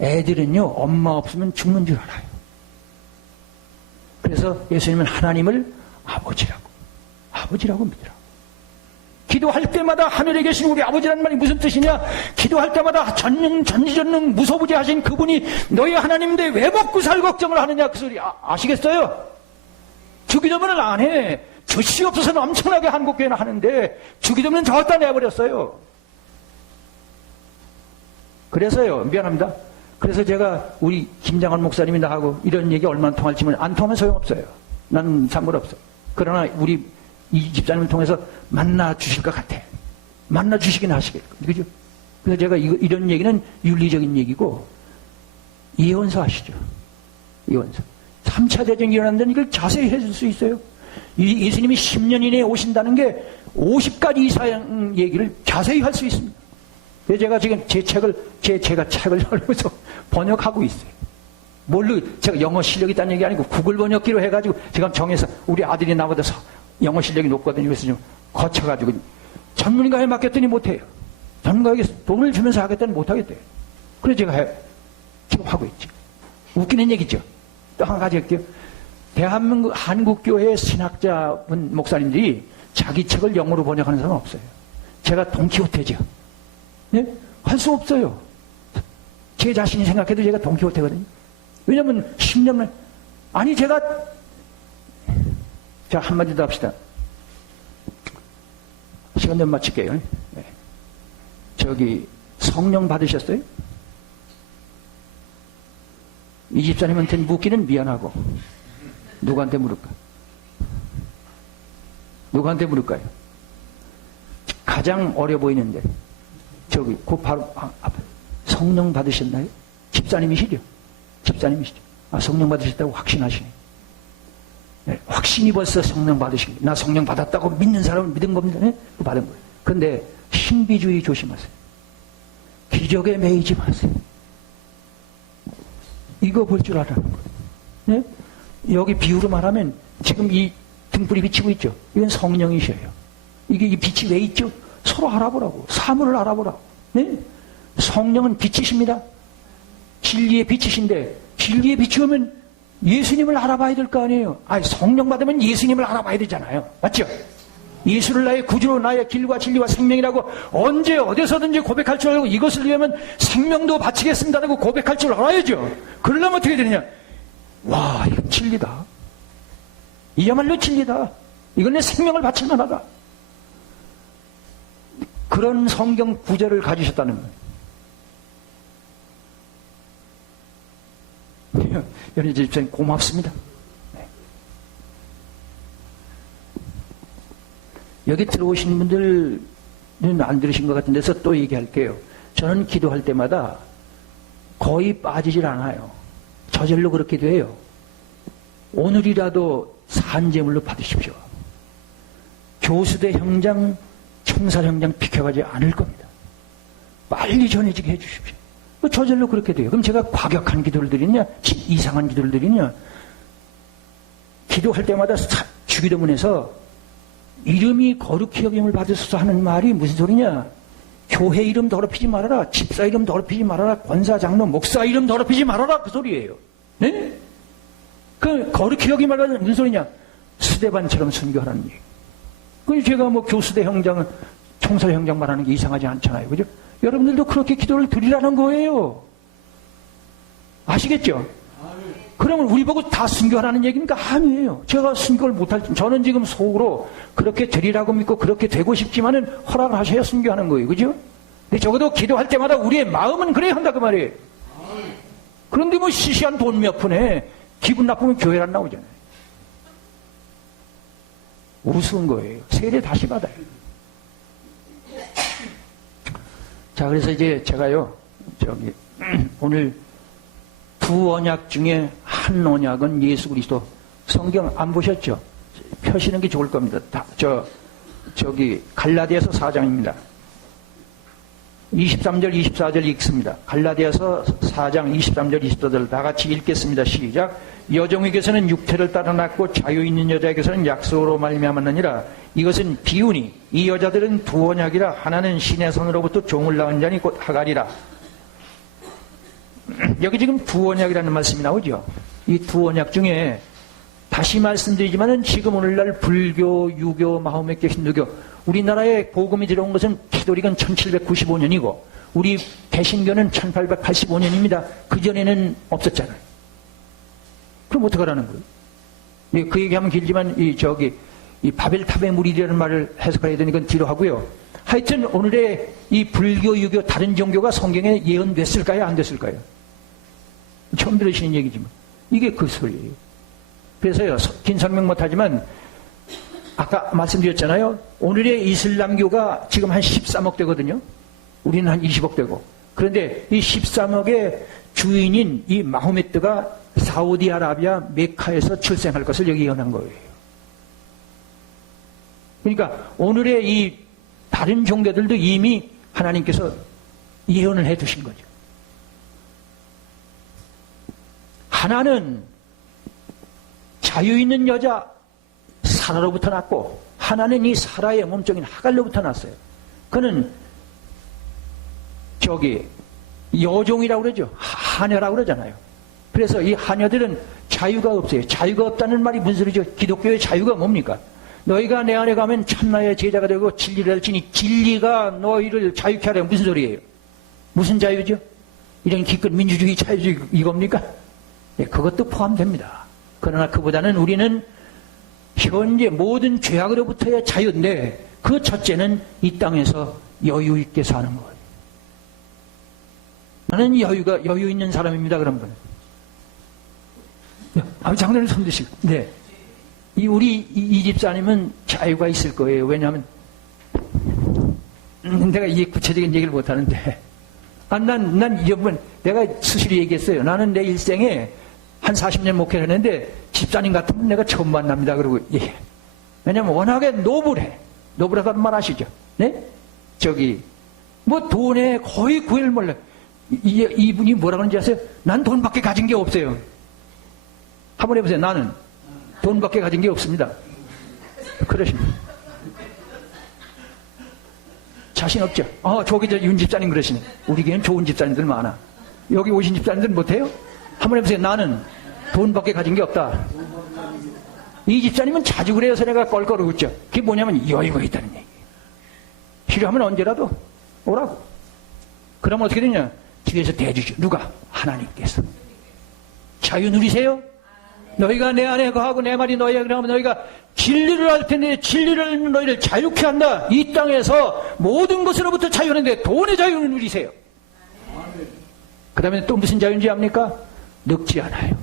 애들은요, 엄마 없으면 죽는 줄 알아요. 그래서 예수님은 하나님을 아버지라고 믿으라고. 기도할 때마다 하늘에 계신 우리 아버지라는 말이 무슨 뜻이냐? 기도할 때마다 전지전능 무소부지하신 그분이 너희 하나님인데 왜 먹고 살 걱정을 하느냐? 그 소리 아시겠어요? 주기도문을 안 해. 젖이 없어서는 엄청나게 한국교회는 하는데 주기도문은 저기다 내버렸어요. 그래서요, 미안합니다. 그래서 제가 우리 김장원 목사님이 나하고 이런 얘기 얼마나 통할지 안 통하면 소용없어요. 난 상관없어. 그러나 우리 이 집사님을 통해서 만나 주실 것 같아. 만나 주시긴 하시겠고. 그죠? 그래서 제가 이런 얘기는 윤리적인 얘기고, 예언서 아시죠? 예언서. 3차 대전이 일어난다는 이걸 자세히 해줄 수 있어요. 예수님이 10년 이내에 오신다는 게 50가지 이상 얘기를 자세히 할 수 있습니다. 그래서 제가 지금 제가 책을 열면서 번역하고 있어요. 제가 영어 실력이 있다는 얘기 아니고 구글 번역기로 해가지고 제가 정해서 우리 아들이 나보다 영어 실력이 높거든요. 그래서 좀 거쳐가지고 전문가에 맡겼더니 못해요. 전문가에게 돈을 주면서 하겠다니 못하겠대요. 그래서 제가 지금 하고 있죠. 웃기는 얘기죠. 또 한 가지 할게요. 대한민국 한국교회 신학자분 목사님들이 자기 책을 영어로 번역하는 사람은 없어요. 제가 돈키호테죠. 네? 할 수 없어요. 제 자신이 생각해도 제가 돈키호테거든요. 왜냐면 10년만 자, 한마디 더 합시다. 시간 좀 마칠게요. 네. 저기 성령 받으셨어요? 이 집사님한테 묻기는 미안하고 누구한테 물을까? 누구한테 물을까요? 가장 어려 보이는데 저기 그 바로 앞에 성령 받으셨나요? 집사님이시죠? 성령 받으셨다고 확신하시네. 네, 확신이 벌써 성령 받으신 거예요. 나 성령 받았다고 믿는 사람은 믿은 겁니다. 네? 받은 거예요. 근데 신비주의 조심하세요. 기적에 매이지 마세요. 이거 볼 줄 알아는 거예요. 네? 여기 비유로 말하면 지금 이 등불이 비치고 있죠. 이건 성령이셔요. 이게 이 빛이 왜 있죠? 서로 알아보라고. 사물을 알아보라고. 네? 성령은 빛이십니다. 진리의 빛이신데 진리의 빛이 오면 예수님을 알아봐야 될 거 아니에요. 성령 받으면 예수님을 알아봐야 되잖아요. 맞죠? 예수를 나의 구주로 나의 길과 진리와 생명이라고 언제 어디서든지 고백할 줄 알고 이것을 위하면 생명도 바치겠습니다라고 고백할 줄 알아야죠. 그러려면 어떻게 되느냐? 와, 이건 진리다. 이야말로 진리다. 이건 내 생명을 바칠 만하다. 그런 성경 구절을 가지셨다는 거예요. 연희 집사님 고맙습니다. 네. 여기 들어오신 분들은 안 들으신 것 같은 데서 또 얘기할게요. 저는 기도할 때마다 거의 빠지질 않아요. 저절로 그렇게 돼요. 오늘이라도 산재물로 받으십시오. 교수대 형장, 총살 형장 비켜가지 않을 겁니다. 빨리 전해지게 해주십시오. 저절로 그렇게 돼요. 그럼 제가 과격한 기도를 드리냐? 이상한 기도를 드리냐? 기도할 때마다 주기도문에서 이름이 거룩히 여김을 받으소서 하는 말이 무슨 소리냐? 교회 이름 더럽히지 말아라. 집사 이름 더럽히지 말아라. 권사, 장로, 목사 이름 더럽히지 말아라. 그 소리예요. 네? 그 거룩히 여김을 받으면 무슨 소리냐? 스데반처럼 순교하라는 얘기. 그 제가 뭐 교수대 형장, 총살 형장 말하는 게 이상하지 않잖아요. 그죠? 여러분들도 그렇게 기도를 드리라는 거예요. 아시겠죠? 그러면 우리 보고 다 순교하라는 얘기입니까? 아니에요. 제가 순교를 못할, 저는 지금 속으로 그렇게 되리라고 믿고 그렇게 되고 싶지만은 허락을 하셔야 순교하는 거예요. 그죠? 근데 적어도 기도할 때마다 우리의 마음은 그래야 한다 그 말이에요. 그런데 뭐 시시한 돈 몇 푼에 기분 나쁘면 교회 안 나오잖아요. 우스운 거예요. 세례 다시 받아요. 자, 그래서 이제 제가요, 오늘 두 언약 중에 한 언약은 예수 그리스도. 성경 안 보셨죠? 펴시는 게 좋을 겁니다. 갈라디아서 4장입니다. 23절, 24절 읽습니다. 갈라디아서 4장 23절, 24절 다 같이 읽겠습니다. 시작. 여종에게서는 육체를 따라 낳고 자유 있는 여자에게서는 약속으로 말미암았느니라. 이것은 비유니 이 여자들은 두 언약이라 하나는 신의 손으로부터 종을 낳은 자니 곧 하갈이라. 여기 지금 두 언약이라는 말씀이 나오죠. 이 두 언약 중에 다시 말씀드리지만은 지금 오늘날 불교, 유교, 마호메교, 힌두교 우리나라에 복음이 들어온 것은 키도릭은 1795년이고 우리 대신교는 1885년입니다. 그전에는 없었잖아요. 그럼 어떡하라는 거예요? 네, 그 얘기하면 길지만 이 바벨탑의 무리라는 말을 해석해야 되는 건 뒤로 하고요. 하여튼 오늘의 이 불교, 유교 다른 종교가 성경에 예언됐을까요? 안 됐을까요? 처음 들으시는 얘기지만 이게 그 소리예요. 그래서요, 긴 설명 못하지만 아까 말씀드렸잖아요. 오늘의 이슬람교가 지금 한 13억 되거든요. 우리는 한 20억 되고. 그런데 이 13억의 주인인 이 마호메트가 사우디아라비아 메카에서 출생할 것을 여기 예언한 거예요. 그러니까 오늘의 이 다른 종교들도 이미 하나님께서 예언을 해 두신 거죠. 하나는 자유 있는 여자 사라로부터 났고 하나는 이 사라의 몸종인 하갈로부터 났어요. 그는 여종이라고 그러죠. 하녀라고 그러잖아요. 그래서 이 하녀들은 자유가 없어요. 자유가 없다는 말이 무슨 소리죠? 기독교의 자유가 뭡니까? 너희가 내 안에 가면 참나의 제자가 되고 진리를 알지니 진리가 너희를 자유케 하려. 무슨 소리예요? 무슨 자유죠? 이런 기껏 민주주의 자유주의 이겁니까? 네, 그것도 포함됩니다. 그러나 그보다는 우리는 현재 모든 죄악으로부터의 자유인데 그 첫째는 이 땅에서 여유 있게 사는 거예요. 나는 여유 있는 사람입니다. 그런 분. 장로님 손 드시고. 네. 우리 이 집사님은 자유가 있을 거예요. 왜냐하면 내가 이 구체적인 얘기를 못하는데 난 이번 내가 수시로 얘기했어요. 나는 내 일생에 한 40년 목회를 했는데 집사님 같은 분 내가 처음 만납니다. 그러고 예. 왜냐하면 워낙에 노블하다는 말 아시죠? 네? 뭐 돈에 거의 구애를 몰라요. 이분이 뭐라 그러는지 아세요? 난 돈밖에 가진 게 없어요. 한번 해보세요. 나는 돈밖에 가진 게 없습니다. 그러십니다. 자신 없죠? 저기 윤 집사님 그러시네. 우리 교회는 좋은 집사님들 많아. 여기 오신 집사님들 못해요? 한번 해보세요. 나는 돈밖에 가진 게 없다. 이 집사님은 자주 그래서 내가 껄껄 웃죠. 그게 뭐냐면 여유가 있다는 얘기. 필요하면 언제라도 오라고. 그러면 어떻게 되냐? 뒤에서 대주죠. 누가? 하나님께서. 자유 누리세요? 너희가 내 안에 거하고 내 말이 너희에게 그러면 너희가 진리를 알 텐데 진리를 너희를 자유케 한다. 이 땅에서 모든 것으로부터 자유하는데 돈의 자유를 누리세요. 그 다음에 또 무슨 자유인지 압니까? 늙지 않아요.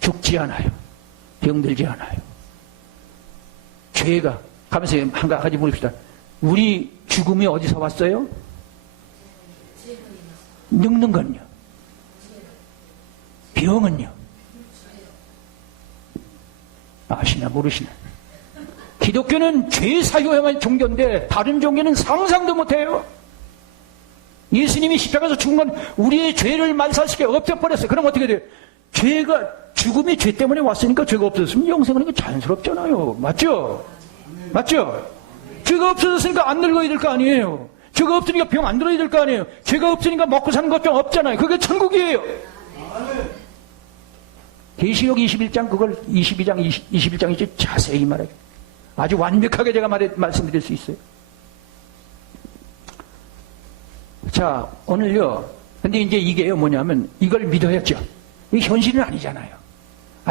죽지 않아요. 병들지 않아요. 죄가 가면서 한 가지 물읍시다. 우리 죽음이 어디서 왔어요? 늙는 건요. 병은요. 아시나 모르시나. 기독교는 죄 사유에만 종교인데 다른 종교는 상상도 못해요. 예수님이 십자가에서 죽은 건 우리의 죄를 말살시켜 없애버렸어요. 그럼 어떻게 돼요? 죽음이 죄 때문에 왔으니까 죄가 없어졌으면 영생하는 게 자연스럽잖아요. 맞죠? 맞죠? 죄가 없어졌으니까 안 늙어야 될 거 아니에요. 죄가 없으니까 병 안 들어야 될 거 아니에요. 죄가 없으니까 먹고 사는 걱정 없잖아요. 그게 천국이에요. 계시록 21장 그걸 22장 21장이지 자세히 말해요. 아주 완벽하게 제가 말씀드릴 수 있어요. 자, 오늘요 근데 이제 이게요, 뭐냐면, 이걸 믿어야죠. 이게 현실은 아니잖아요.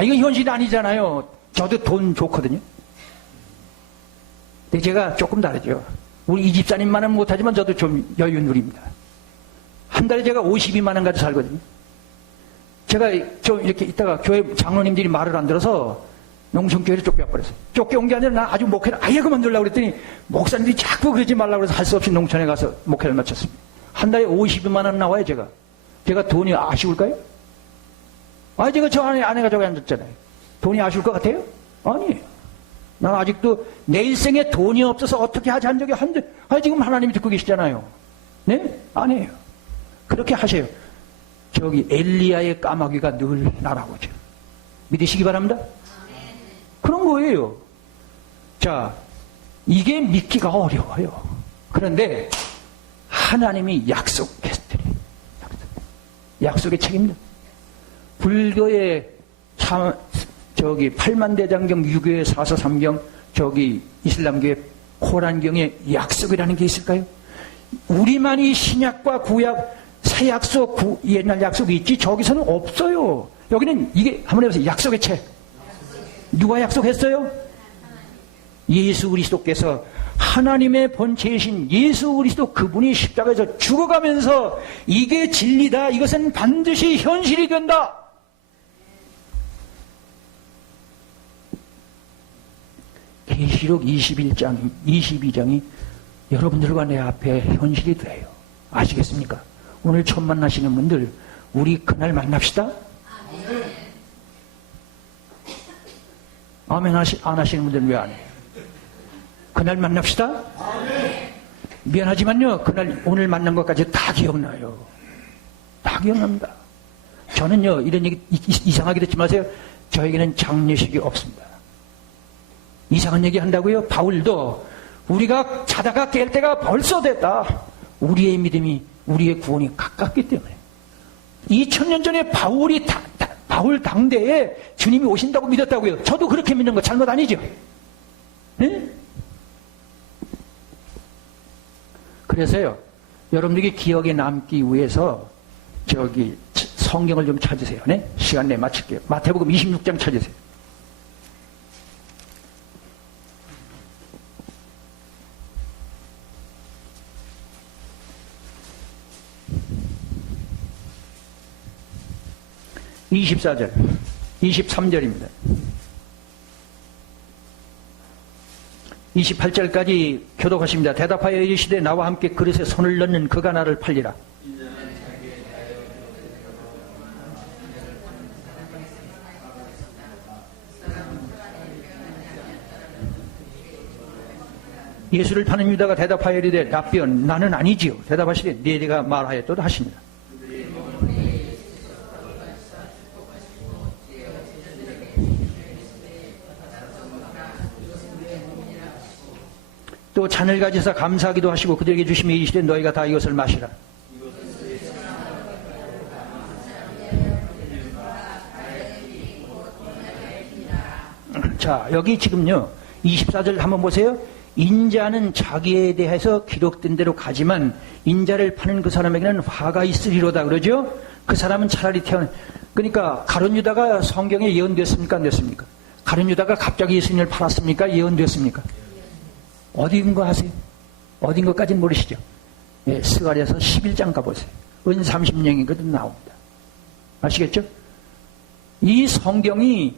이건 현실이 아니잖아요. 저도 돈 좋거든요. 근데 제가 조금 다르죠. 우리 이 집사님만은 못하지만 저도 좀 여유 누립니다. 한 달에 제가 52만 원 가지고 살거든요. 제가 좀 이렇게 있다가 교회 장로님들이 말을 안 들어서 농촌교회를 쫓겨버렸어요. 쫓겨온 게 아니라 나 아주 목회를 아예 그만두려고 그랬더니 목사님들이 자꾸 그러지 말라고 해서 할 수 없이 농촌에 가서 목회를 마쳤습니다. 한 달에 52만 원 나와요, 제가. 제가 돈이 아쉬울까요? 제가 저 안에 아내가 저기 앉았잖아요. 돈이 아쉬울 것 같아요? 아니에요. 난 아직도 내 일생에 돈이 없어서 어떻게 하지 한 적이 지금 하나님이 듣고 계시잖아요. 네? 아니에요. 그렇게 하세요. 저기 엘리야의 까마귀가 늘 날아오죠. 믿으시기 바랍니다. 그런 거예요. 자, 이게 믿기가 어려워요. 그런데 하나님이 약속했더니 약속의 책임입니다. 불교의 저기 8만대장경, 유교의 사서삼경, 저기 이슬람교의 코란경에 약속이라는 게 있을까요? 우리만이 신약과 구약, 새 약속, 옛날 약속이 있지 저기서는 없어요. 여기는 이게 한번 해보세요. 약속의 책. 누가 약속했어요? 예수 그리스도께서 하나님의 본체이신 예수 그리스도 그분이 십자가에서 죽어가면서 이게 진리다. 이것은 반드시 현실이 된다. 계시록 22장이 여러분들과 내 앞에 현실이 돼요. 아시겠습니까? 오늘 처음 만나시는 분들 우리 그날 만납시다. 아멘 안 하시는 분들은 왜 안 해요? 그날 만납시다. 미안하지만요, 그날 오늘 만난 것까지 다 기억나요. 다 기억납니다. 저는요, 이런 얘기 이상하게 듣지 마세요. 저에게는 장례식이 없습니다. 이상한 얘기 한다고요? 바울도 우리가 자다가 깰 때가 벌써 됐다. 우리의 믿음이, 우리의 구원이 가깝기 때문에. 2000년 전에 바울 당대에 주님이 오신다고 믿었다고요. 저도 그렇게 믿는 거 잘못 아니죠? 네? 그래서요, 여러분들이 기억에 남기 위해서 저기 성경을 좀 찾으세요. 네? 시간 내에 마칠게요. 마태복음 26장 찾으세요. (24절) 23절입니다. 28절까지 교독하십니다. 대답하여 이르시되 나와 함께 그릇에 손을 넣는 그가 나를 팔리라. 예수를 파는 유다가 대답하여 이르되 랍비여 나는 아니지요. 대답하시되 네가 말하였도다 하십니다. 또 잔을 가지사 감사하기도 하시고 그들에게 주시며 이르시되 너희가 다 이것을 마시라. 자, 여기 지금요 24절 한번 보세요. 인자는 자기에 대해서 기록된 대로 가지만 인자를 파는 그 사람에게는 화가 있으리로다 그러죠. 그 사람은 차라리 그러니까 가룟 유다가 성경에 예언됐습니까? 안 됐습니까? 가룟 유다가 갑자기 예수님을 팔았습니까? 예언됐습니까? 어디인 거 아세요? 어딘 것까지는 모르시죠? 예, 스가랴서 11장 가보세요. 은 30년이거든 나옵니다. 아시겠죠? 이 성경이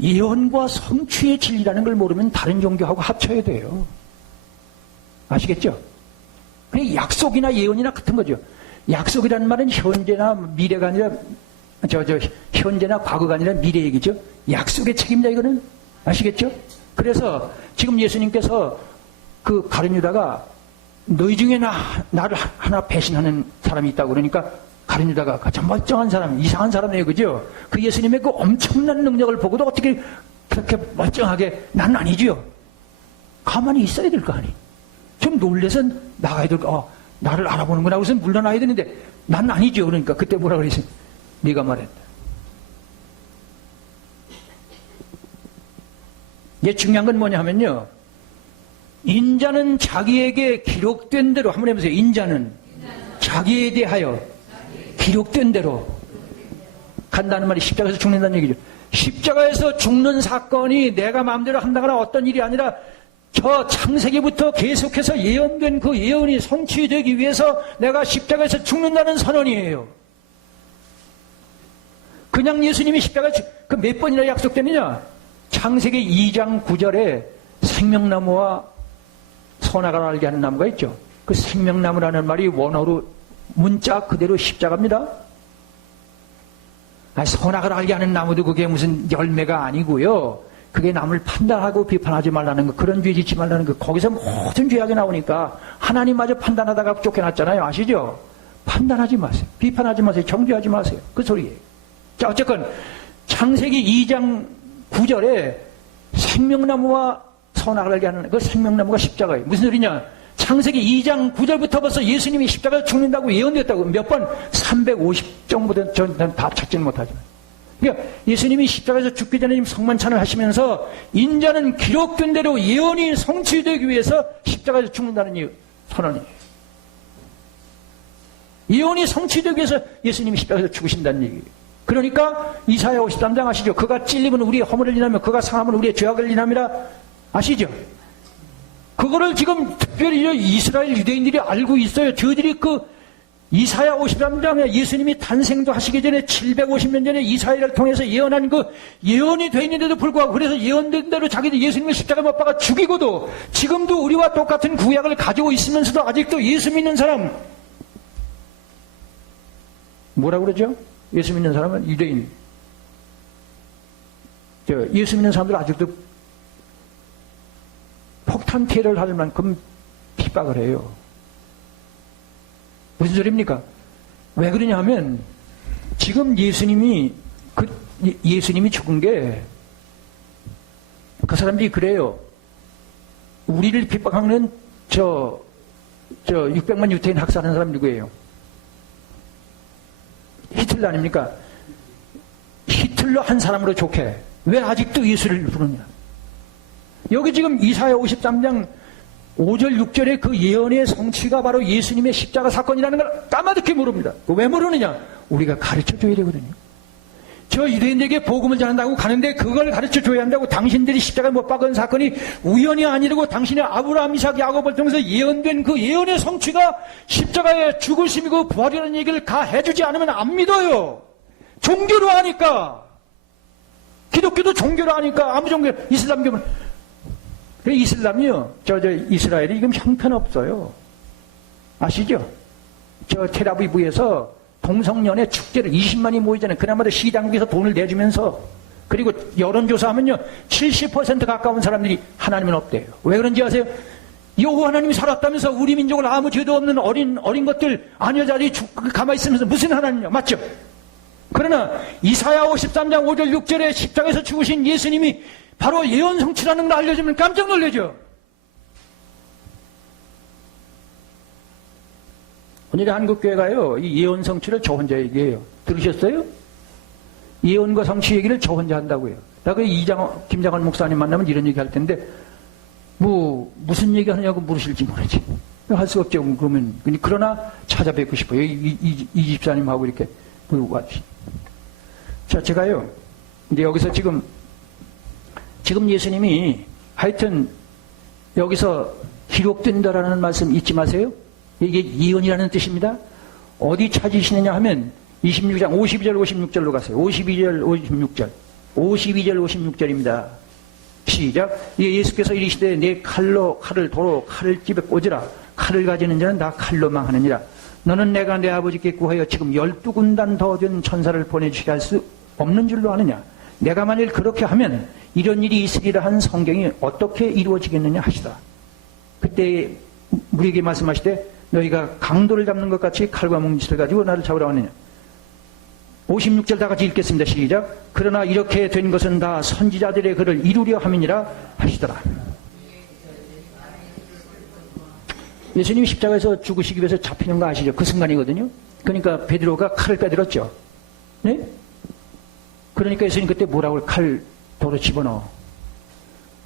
예언과 성취의 진리라는 걸 모르면 다른 종교하고 합쳐야 돼요. 아시겠죠? 그냥 약속이나 예언이나 같은 거죠. 약속이라는 말은 현재나 미래가 아니라 현재나 과거가 아니라 미래 얘기죠. 약속의 책임이다 이거는. 아시겠죠? 그래서 지금 예수님께서 그 가룟 유다가 너희 중에 나를 하나 배신하는 사람이 있다고 그러니까 가룟 유다가 참 멀쩡한 사람, 이상한 사람이에요. 그죠? 그 예수님의 그 엄청난 능력을 보고도 어떻게 그렇게 멀쩡하게 나는 아니지요. 가만히 있어야 될 거 아니. 좀 놀래서 나가야 될 거. 나를 알아보는구나. 그래서 물러나야 되는데 난 아니죠. 그러니까 그때 뭐라 그랬어요? 네가 말했다. 이게 중요한 건 뭐냐 하면요. 인자는 자기에게 기록된 대로 한번 해보세요. 인자는 자기에 대하여 기록된 대로 간다는 말이 십자가에서 죽는다는 얘기죠. 십자가에서 죽는 사건이 내가 마음대로 한다거나 어떤 일이 아니라 저 창세기부터 계속해서 예언된 그 예언이 성취되기 위해서 내가 십자가에서 죽는다는 선언이에요. 그냥 예수님이 십자가에 그 몇 번이나 약속됐느냐? 창세기 2장 9절에 생명나무와 선악을 알게 하는 나무가 있죠. 그 생명나무라는 말이 원어로 문자 그대로 십자가입니다. 선악을 알게 하는 나무도 그게 무슨 열매가 아니고요. 그게 남을 판단하고 비판하지 말라는 거, 그런 죄 짓지 말라는 거, 거기서 모든 죄악이 나오니까 하나님마저 판단하다가 쫓겨났잖아요. 아시죠? 판단하지 마세요. 비판하지 마세요. 정죄하지 마세요. 그 소리예요. 자, 어쨌건 창세기 2장 9절에 생명나무와 선악을 알게 하는 그 생명나무가 십자가예요. 무슨 소리냐? 창세기 2장 9절부터 벌써 예수님이 십자가에 죽는다고 예언됐다고. 몇 번? 350정보다 저는 다 찾지는 못하지만. 그러니까 예수님이 십자가에서 죽기 전에 지금 성만찬을 하시면서 인자는 기록된 대로 예언이 성취되기 위해서 십자가에서 죽는다는 선언이에요. 예언이 성취되기 위해서 예수님이 십자가에서 죽으신다는 얘기예요. 그러니까 이사야 53장 아시죠? 그가 찔림은 우리의 허물을 인하며 그가 상함은 우리의 죄악을 인함이라. 아시죠? 그거를 지금 특별히 이스라엘 유대인들이 알고 있어요. 저들이 그 이사야 53장에 예수님이 탄생도 하시기 전에 750년 전에 이사야를 통해서 예언한 그 예언이 돼 있는데도 불구하고 그래서 예언된 대로 자기들 예수님을 십자가 못 박아 죽이고도 지금도 우리와 똑같은 구약을 가지고 있으면서도 아직도 예수 믿는 사람 뭐라고 그러죠? 예수 믿는 사람은 유대인. 예수 믿는 사람들 아직도 폭탄 테러를 할 만큼 핍박을 해요. 무슨 소리입니까? 왜 그러냐 하면 지금 예수님이 죽은 게 그 사람들이 그래요. 우리를 핍박하는 저 600만 유태인 학살하는 사람 누구예요? 히틀러 아닙니까? 히틀러 한 사람으로 좋게 왜 아직도 예수를 부르냐? 여기 지금 이사야 53장 5절 6절의 그 예언의 성취가 바로 예수님의 십자가 사건이라는 걸 까마득히 모릅니다. 왜 모르느냐? 우리가 가르쳐줘야 되거든요. 저 유대인에게 복음을 전한다고 가는데 그걸 가르쳐줘야 한다고. 당신들이 십자가에 못 박은 사건이 우연이 아니라고 당신의 아브라함, 이삭, 야곱을 통해서 예언된 그 예언의 성취가 십자가의 죽으심이고 부활이라는 얘기를 다 해주지 않으면 안 믿어요. 종교로 하니까. 기독교도 종교로 하니까. 아무 종교, 이슬람교는. 이슬람이요. 이스라엘이 지금 형편없어요. 아시죠? 테라비브에서 동성연애 축제를 20만이 모이잖아요. 그나마도 시당국에서 돈을 내주면서. 그리고 여론조사하면요. 70% 가까운 사람들이 하나님은 없대요. 왜 그런지 아세요? 여호와 하나님이 살았다면서 우리 민족을 아무 죄도 없는 어린 것들 아녀자리 가만히 있으면서 무슨 하나님이냐. 맞죠? 그러나 이사야 53장 5절 6절에 십자가에서 죽으신 예수님이 바로 예언 성취라는 걸 알려주면 깜짝 놀라죠. 오늘의 한국교회가요, 이 예언 성취를 저 혼자 얘기해요. 들으셨어요? 예언과 성취 얘기를 저 혼자 한다고요. 나 그 김장원 목사님 만나면 이런 얘기 할 텐데, 무슨 얘기 하느냐고 물으실지 모르지. 할 수 없죠. 그러면. 그러나 찾아뵙고 싶어요. 이 집사님하고 이렇게 왔지. 자, 제가요, 근데 여기서 지금 예수님이 하여튼 여기서 기록된다라는 말씀 잊지 마세요. 이게 예언이라는 뜻입니다. 어디 찾으시느냐 하면 26장 52절 56절로 가세요. 52절 56절입니다. 시작. 예수께서 이르시되 내 칼을 도로 칼을 집에 꽂으라. 칼을 가지는 자는 다 칼로 망하느니라. 너는 내가 내 아버지께 구하여 지금 12군단 더 된 천사를 보내주시게 할 수 없는 줄로 아느냐. 내가 만일 그렇게 하면 이런 일이 있으리라 한 성경이 어떻게 이루어지겠느냐 하시다. 그때 우리에게 말씀하시되 너희가 강도를 잡는 것 같이 칼과 뭉치를 가지고 나를 잡으러 왔느냐. 56절 다 같이 읽겠습니다. 시작. 그러나 이렇게 된 것은 다 선지자들의 글을 이루려 함이니라 하시더라. 예수님이 십자가에서 죽으시기 위해서 잡히는 거 아시죠? 그 순간이거든요. 그러니까 베드로가 칼을 빼들었죠. 네? 그러니까 예수님 그때 뭐라고 칼 도로 집어넣어.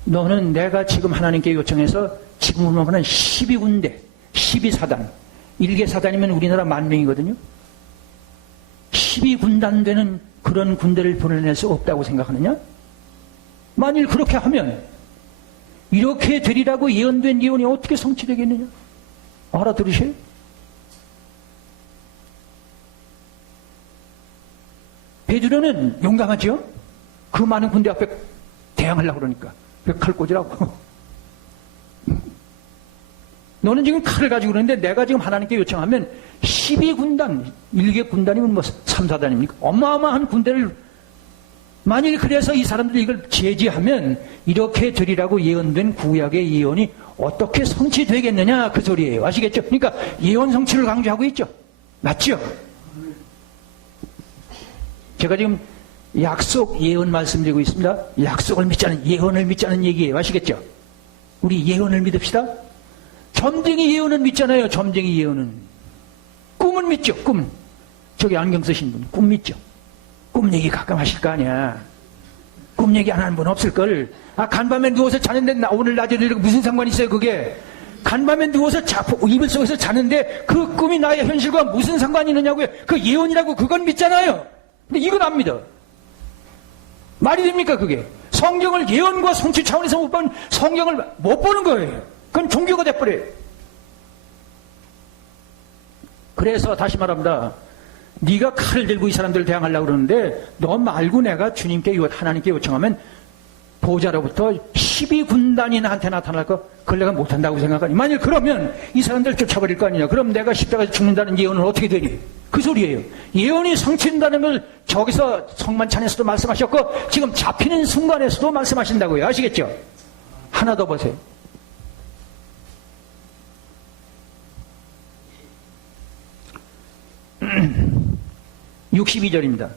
너는 내가 지금 하나님께 요청해서 지금으로 보면 12군데 12사단 일개사단이면 우리나라 10,000명이거든요. 12군단 되는 그런 군대를 보내낼 수 없다고 생각하느냐? 만일 그렇게 하면 이렇게 되리라고 예언된 예언이 어떻게 성취되겠느냐? 알아들으세요? 베드로는 용감하죠? 그 많은 군대 앞에 대항하려고 그러니까. 칼 꽂으라고. 너는 지금 칼을 가지고 그러는데 내가 지금 하나님께 요청하면 12군단, 1개 군단이면 뭐 3, 4단입니까? 어마어마한 군대를 만일 그래서 이 사람들이 이걸 제지하면 이렇게 되리라고 예언된 구약의 예언이 어떻게 성취되겠느냐 그 소리예요. 아시겠죠? 그러니까 예언 성취를 강조하고 있죠. 맞죠? 제가 지금 약속 예언 말씀드리고 있습니다. 약속을 믿자는 예언을 믿자는 얘기예요. 아시겠죠? 우리 예언을 믿읍시다. 점쟁이 예언은 믿잖아요. 점쟁이 예언은. 꿈은 믿죠. 꿈. 저기 안경 쓰신 분 꿈 믿죠. 꿈 얘기 가끔 하실 거 아니야. 꿈 얘기 안 하는 분 없을걸. 간밤에 누워서 자는데 오늘 낮에 무슨 상관이 있어요 그게. 간밤에 누워서 이불 속에서 자는데 그 꿈이 나의 현실과 무슨 상관이 있느냐고요. 그 예언이라고 그건 믿잖아요. 근데 이건 안 믿어. 말이 됩니까 그게. 성경을 예언과 성취 차원에서 못 보는 성경을 못 보는 거예요. 그건 종교가 돼버려요. 그래서 다시 말합니다. 네가 칼을 들고 이 사람들을 대항하려고 그러는데 너 말고 내가 주님께 하나님께 요청하면 보좌로부터 12군단이 나한테 나타날 거 그걸 내가 못한다고 생각하니 만일 그러면 이 사람들 쫓아버릴 거 아니냐. 그럼 내가 십자가에서 죽는다는 예언은 어떻게 되니? 그 소리예요. 예언이 성취된다는 걸 저기서 성만찬에서도 말씀하셨고 지금 잡히는 순간에서도 말씀하신다고요. 아시겠죠? 하나 더 보세요. 62절입니다.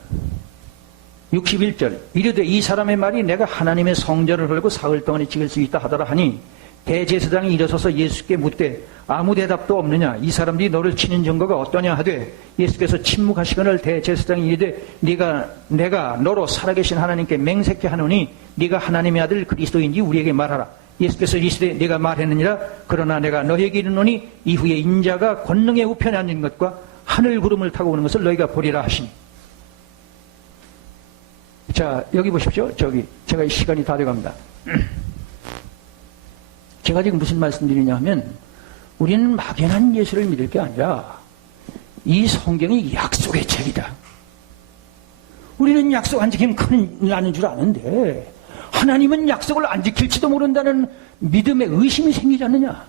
61절. 이르되 이 사람의 말이 내가 하나님의 성전을 헐고 사흘 동안에 지킬 수 있다 하더라 하니 대제사장이 일어서서 예수께 묻되 아무 대답도 없느냐. 이 사람들이 너를 치는 증거가 어떠냐 하되 예수께서 침묵하시거늘 대제사장이 이르되 내가 너로 살아계신 하나님께 맹세케 하노니 네가 하나님의 아들 그리스도인지 우리에게 말하라. 예수께서 이르시되 네가 말했느니라. 그러나 내가 너에게 이르노니 이후에 인자가 권능의 우편에 앉은 것과 하늘 구름을 타고 오는 것을 너희가 보리라 하시니. 자, 여기 보십시오. 저기 제가 시간이 다 돼갑니다. 제가 지금 무슨 말씀드리냐 하면 우리는 막연한 예수를 믿을 게 아니라 이 성경이 약속의 책이다. 우리는 약속 안 지키면 큰일 나는 줄 아는데 하나님은 약속을 안 지킬지도 모른다는 믿음의 의심이 생기지 않느냐.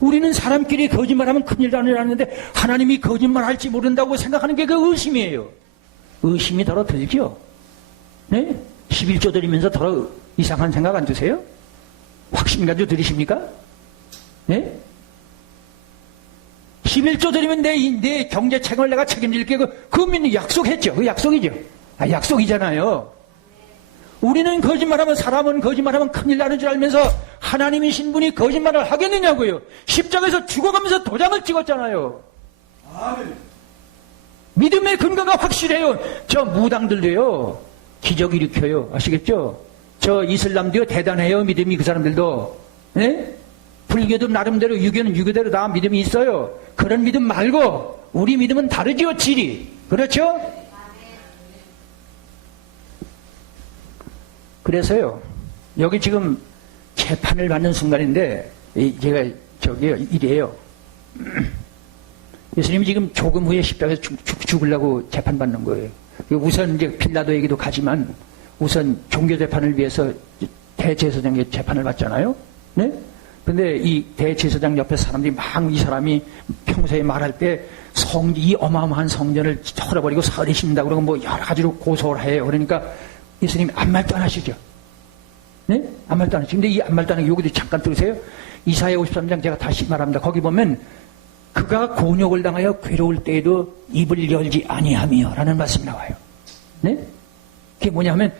우리는 사람끼리 거짓말하면 큰일 나는 줄 아는데 하나님이 거짓말할지 모른다고 생각하는 게 그 의심이에요. 의심이 더러 들죠? 네? 11조 드리면서 더러 이상한 생각 안 드세요? 확신 가지고 들으십니까? 네? 11조 드리면 내 경제 책임을 내가 책임질게. 그 믿는 약속했죠. 그 약속이죠. 약속이잖아요. 우리는 거짓말하면 사람은 거짓말하면 큰일 나는 줄 알면서 하나님이신 분이 거짓말을 하겠느냐고요. 십자가에서 죽어가면서 도장을 찍었잖아요. 아멘. 믿음의 근거가 확실해요. 저 무당들도요 기적 일으켜요. 아시겠죠? 저 이슬람도요 대단해요. 믿음이 그 사람들도. 네? 불교도 나름대로 유교는 유교대로 다 믿음이 있어요. 그런 믿음 말고 우리 믿음은 다르지요. 질이. 그렇죠? 그래서요 여기 지금 재판을 받는 순간인데 제가 저기요 이래요. 예수님이 지금 조금 후에 십자가에서 죽으려고 재판받는 거예요. 우선 이제 빌라도 얘기도 가지만 우선 종교재판을 위해서 대제사장의 재판을 받잖아요. 네? 근데 이 대제사장 옆에 사람들이 막 이 사람이 평소에 말할 때 이 어마어마한 성전을 헐어버리고 사흘이 신다고 그러고 뭐 여러 가지로 고소를 해요. 그러니까 예수님이 아무 말도 안 하시죠. 네? 아무 말도 안 하시죠. 근데 이 아무 말도 안 하고 여기도 잠깐 들으세요. 이사야 53장 제가 다시 말합니다. 거기 보면 그가 곤욕을 당하여 괴로울 때에도 입을 열지 아니하며 라는 말씀이 나와요. 네? 그게 뭐냐 하면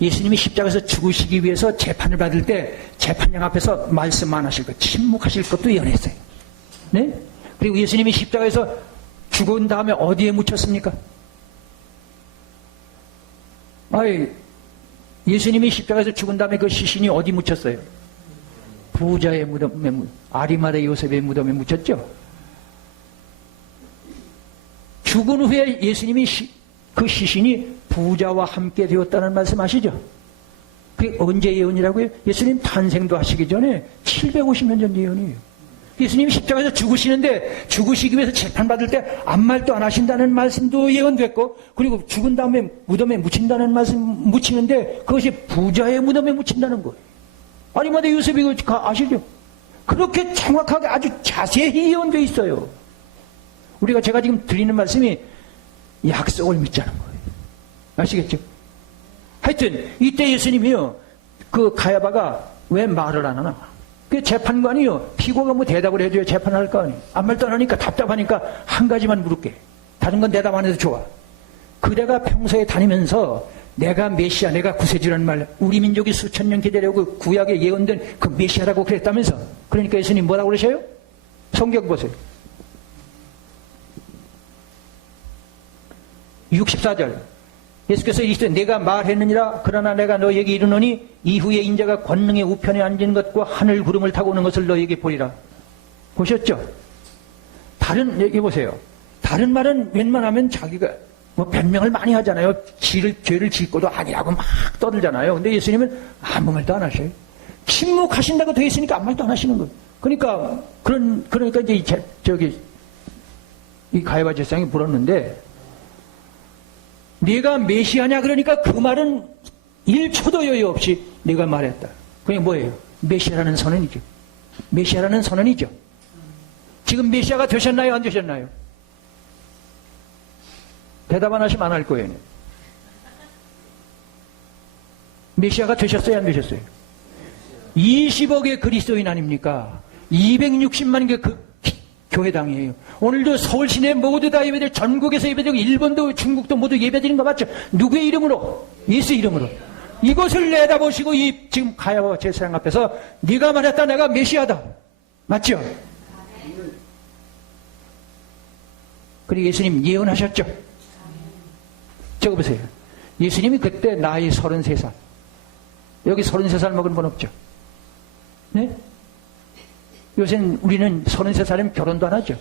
예수님이 십자가에서 죽으시기 위해서 재판을 받을 때 재판장 앞에서 말씀 안 하실 것, 침묵하실 것도 예언했어요. 네? 그리고 예수님이 십자가에서 죽은 다음에 어디에 묻혔습니까? 예수님이 십자가에서 죽은 다음에 그 시신이 어디 묻혔어요? 부자의 무덤에, 아리마다 요셉의 무덤에 묻혔죠. 죽은 후에 예수님이 그 시신이 부자와 함께 되었다는 말씀 아시죠? 그게 언제 예언이라고요? 예수님 탄생도 하시기 전에 750년 전 예언이에요. 예수님이 십자가에서 죽으시는데 죽으시기 위해서 재판받을 때 아무 말도 안 하신다는 말씀도 예언됐고, 그리고 죽은 다음에 무덤에 묻힌다는 말씀 묻히는데 그것이 부자의 무덤에 묻힌다는 거예요. 아리마다 요셉이 아시죠? 그렇게 정확하게 아주 자세히 예언되어 있어요. 제가 지금 드리는 말씀이 약속을 믿자는 거예요. 아시겠죠? 하여튼 이때 예수님이요, 그 가야바가 왜 말을 안 하나? 그 재판관이요, 피고가 뭐 대답을 해줘야 재판할 거 아니에요. 아무 말도 안 하니까 답답하니까 한 가지만 물을게. 다른 건 대답 안 해도 좋아. 그대가 평소에 다니면서 내가 메시아, 내가 구세주라는 말, 우리 민족이 수천 년 기다려오고 구약에 예언된 그 메시아라고 그랬다면서. 그러니까 예수님 뭐라고 그러셔요? 성경 보세요. 64절. 예수께서 이르시되 내가 말했느니라. 그러나 내가 너희에게 이르노니 이후에 인자가 권능의 우편에 앉은 것과 하늘 구름을 타고 오는 것을 너희에게 보리라. 보셨죠? 여기 보세요. 다른 말은 웬만하면 자기가 뭐 변명을 많이 하잖아요. 죄를 짓고도 아니라고 막 떠들잖아요. 근데 예수님은 아무 말도 안 하셔요. 침묵하신다고 되어 있으니까 아무 말도 안 하시는 거예요. 그러니까 이제 이 가야바 제사장이 물었는데, 네가 메시아냐? 그러니까 그 말은 1초도 여유 없이 네가 말했다. 그게 뭐예요? 메시아라는 선언이죠. 메시아라는 선언이죠. 지금 메시아가 되셨나요? 안 되셨나요? 대답 안 하시면 안 할 거예요. 메시아가 되셨어요? 안 되셨어요? 20억의 그리스도인 아닙니까? 260만 개 교회당이에요. 오늘도 서울 시내 모두 다 예배드리고, 전국에서 예배드리고, 일본도 중국도 모두 예배드리는 거 맞죠? 누구의 이름으로? 예수 이름으로. 이것을 내다보시고 지금 가야바 제사장 앞에서 네가 말했다, 내가 메시아다. 맞죠? 그리고 예수님 예언하셨죠? 저거 보세요. 예수님이 그때 나이 33살. 여기 33살 먹은 분 없죠? 네? 요새는 우리는 33살이면 결혼도 안 하죠.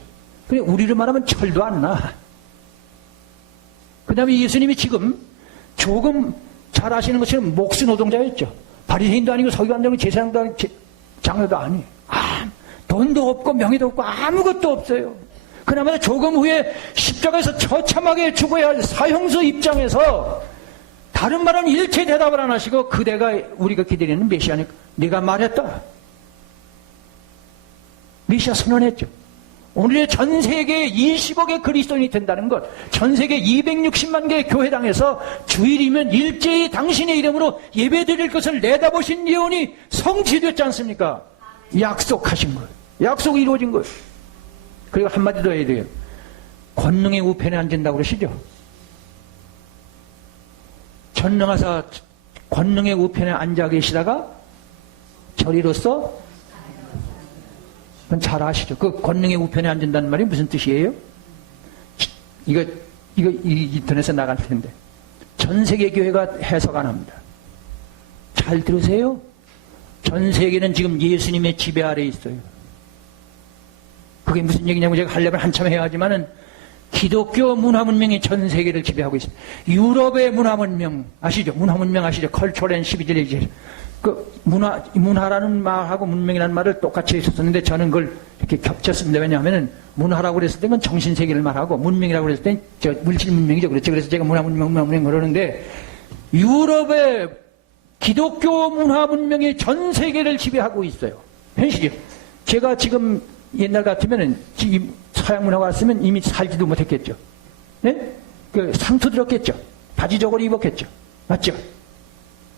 그래, 우리로 말하면 철도 안 나. 그 다음에 예수님이 지금 조금 잘 아시는 것처럼 목수 노동자였죠. 바리새인도 아니고 서기관도 아니고 제사장도 아니고 장로도 아니에요. 돈도 없고 명예도 없고 아무것도 없어요. 그나마 조금 후에 십자가에서 처참하게 죽어야 할 사형수 입장에서 다른 말은 일체 대답을 안 하시고 그대가 우리가 기다리는 메시아니까 네가 말했다. 메시아 선언했죠. 오늘의 전 세계 20억의 그리스도인이 된다는 것, 전 세계 260만 개의 교회당에서 주일이면 일제히 당신의 이름으로 예배드릴 것을 내다보신 예언이 성취됐지 않습니까? 약속하신 거예요. 약속이 이루어진 거예요. 그리고 한마디 더 해야 돼요. 권능의 우편에 앉은다고 그러시죠? 전능하사 권능의 우편에 앉아 계시다가 저리로서, 그건 잘 아시죠? 그 권능의 우편에 앉는다는 말이 무슨 뜻이에요? 이거 인터넷에 나갈 텐데. 전 세계 교회가 해석 안 합니다. 잘 들으세요. 전 세계는 지금 예수님의 지배 아래에 있어요. 그게 무슨 얘기냐고 제가 하려면 한참 해야 하지만은 기독교 문화문명이 전 세계를 지배하고 있습니다. 유럽의 문화문명 아시죠? 문화문명 아시죠? 컬처럴 앤 시비리제이션. 그 문화라는 말하고 문명이라는 말을 똑같이 했었는데 저는 그걸 이렇게 겹쳤습니다. 왜냐하면은 문화라고 그랬을 때 그건 정신세계를 말하고 문명이라고 그랬을 때 저 물질 문명이죠. 그렇죠. 그래서 제가 문화문명 그러는데 유럽의 기독교 문화문명이 전 세계를 지배하고 있어요. 현실이요. 제가 지금 옛날 같으면은 서양 문화가 왔으면 이미 살지도 못했겠죠. 네? 그 상투 들었겠죠. 바지 저고리 입었겠죠. 맞죠?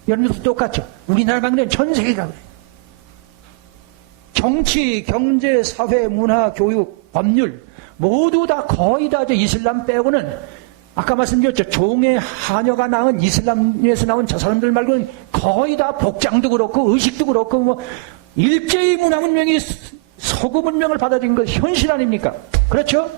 여러분도 똑같죠. 우리나라만 그래, 전 세계가 그래. 정치, 경제, 사회, 문화, 교육, 법률 모두 다 거의 다 이슬람 빼고는 아까 말씀드렸죠. 종의 하녀가 낳은 이슬람에서 나온 저 사람들 말고는 거의 다 복장도 그렇고 의식도 그렇고 뭐 일제히 문화 문명이 서구 문명을 받아들인 것 현실 아닙니까? 그렇죠?